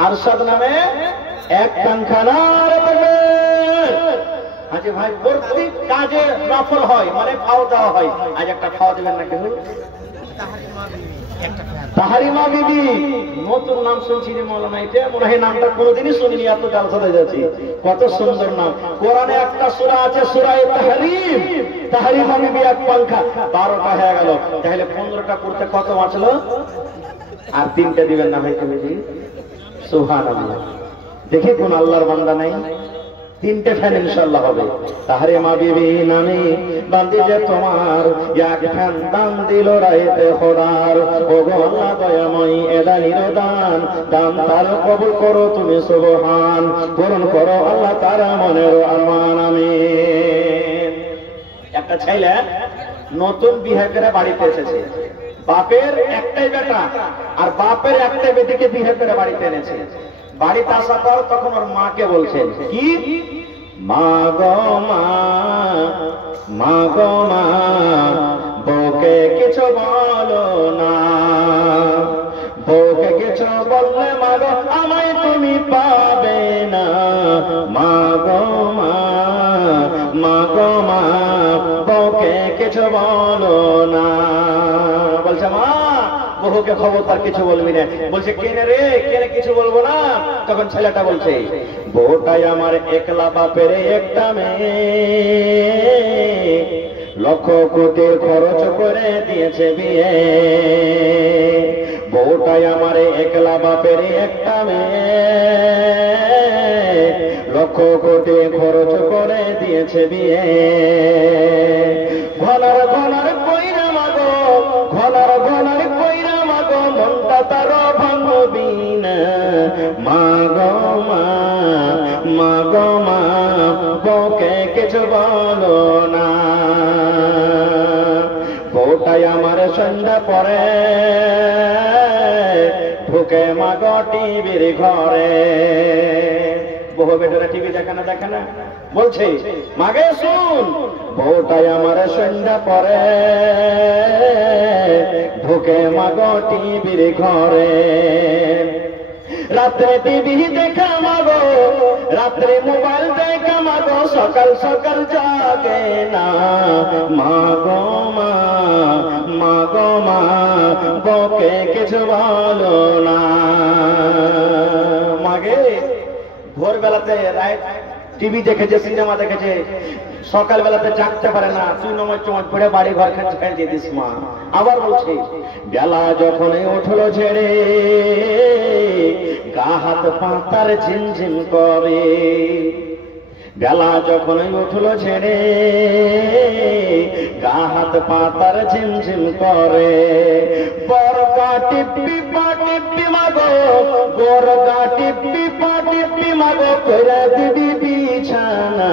আরশাদ নামে এক পাঙ্খা না রে তবে। হাজি ভাই, প্রত্যেক কাজে নফল হয়, মানে খাওয়া দাওয়া হয়। আজ একটা খাওয়া দিবেন না কেউ? তাহারিমা বিবি, নতুন নাম শুনছি রে মৌলানা, এটা মনে হয় নামটা কোনোদিনই শুনিনি, এত জালসাতে যাচ্ছি। কত সুন্দর নাম। কোরআনে একটা সূরা আছে, সূরা তাহরিম। তাহারিমা বিবি এক পাঙ্খা, 12টা হয়ে গেল, তাহলে 15টা করতে কত বাঁচলো? আর 3টা দিবেন না ভাই তুমি? সুবহানাল্লাহ। দেখি কোন আল্লাহর বান্দা নাই, 3টে ফ্যান ইনশাআল্লাহ হবে। তাহরিমা বিবি নামে বান্দি যে তোমার এক ফ্যান দান দিল রাইতে খোদার। ও গো আল্লাহ দয়াময়, এদা নিরদান দান তার কবুল করো তুমি সুবহান, পূরণ করো আল্লাহ তারা মনের আরমান। আমিন। একটা ছেলে নতুন বিয়ে করে বাড়িতে এসেছে, বাপের একটাই বেটা আর বাপের একটাই বেটিকে বিয়ে করে বাড়িতে এনেছে। বাড়িতে আসার পর তখন ওর মাকে বলছেন কি, মা গো মা, মা গো মা, বউকে কিছু বলো না, বউকে কিছু বললে মা গো আমায় তুমি পাবে না, মা গো মা, মা গো মা, বউকে কিছু বলো না। বলছে মা বহুকে খবরদার কিছু বলবি না। বলছে কেনে রে, কেনে কিছু বলবো না? তখন ছেলেটা বলছে বউটাই আমার একলা বাপের একটা মেয়ে, লক্ষ কোটি খরচ করে দিয়েছে বিয়ে, বউটাই আমার একলা বাপের একটা মেয়ে, লক্ষ কোটি খরচ করে দিয়েছে বিয়ে, ঘনার ঘনার কইরা মাগো, ঘনার ঘনার কইরা মাগো, মনটা তার ভাঙবি না, মা গো মা, মা গো মা, বউকে কিছু বলো না। বউটাই আমার সন্ধ্যা পরে ঢুকে মাগো টিভির ঘরে, বহু বেটারা টিভি দেখে না, দেখে না, বলছে মাগে শুন, বউটাই আমার সন্ধ্যা পরে ঢুকে মাগো টিভির ঘরে, রাত্রে টিভি দেখা মাগো, রাত্রে মোবাইল দেখা মাগো, সকাল সকাল জাগে না, মা গো মা, মা গো মা, বউকে কিছু বলো না। মাগে ভোরবেলাতে রাত টিভি দেখেছে, সিনেমা দেখেছে, সকাল বেলাতে জাগতে পারে না, তুই নময় চমচ পড়ে বাড়ি ঘর খেয়ে দিয়ে দিস মা। আবার বলছে বেলা যখন উঠলো ছেড়ে, গা হাত পা তার ঝিমঝিম করে, বেলা যখন উঠলো ছেড়ে, গা হাত পা তার ঝিমঝিম করে, বরগা টিপি পা টিপি মাগো, বরগা টিপি পা টিপি মাগো, করে দিবি বিছানা,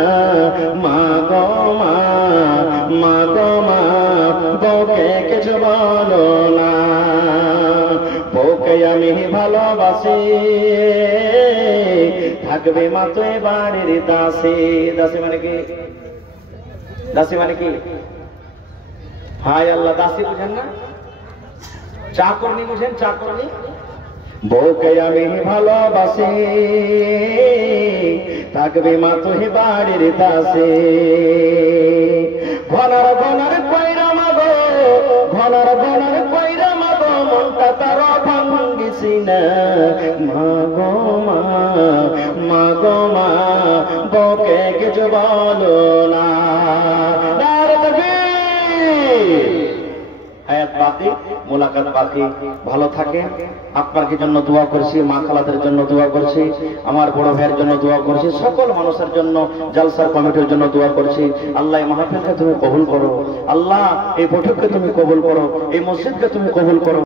মা গো মা, মা গো মা, বউকে কিছু বলো না। বউকে আমি ভালোবাসি, থাকবে মা তুই বাড়ির দাসী। দাসী মানে কি? দাসী মানে কি? হায় আল্লাহ, দাসী বুঝেন না? চাকরনি বুঝেন? চাকরনি। বউকে আমি ভালোবাসি, থাকবে মা তুই বাড়ির দাসী, ঘনার ঘনার কইরা মাগো, ঘনার ঘনার কইরা মাগো, মনটা তার ভাঙ্গিসি না, মা গো মা, মা গো মা, বউকে কিছু বলো না। হায়াত বাকি, মোলাকাত বাকি। ভালো থাকে। আপনার জন্য দোয়া করছি, মা খালাদের জন্য দোয়া করছি, আমার বড় ভাইয়ের জন্য দোয়া করছি, সকল মানুষের জন্য, জালসার কমিটির জন্য দোয়া করছি। আল্লাহ এই মাহফিলকে তুমি কবুল করো, আল্লাহ এই বৈঠককে তুমি কবুল করো, এই মসজিদকে তুমি কবুল করো।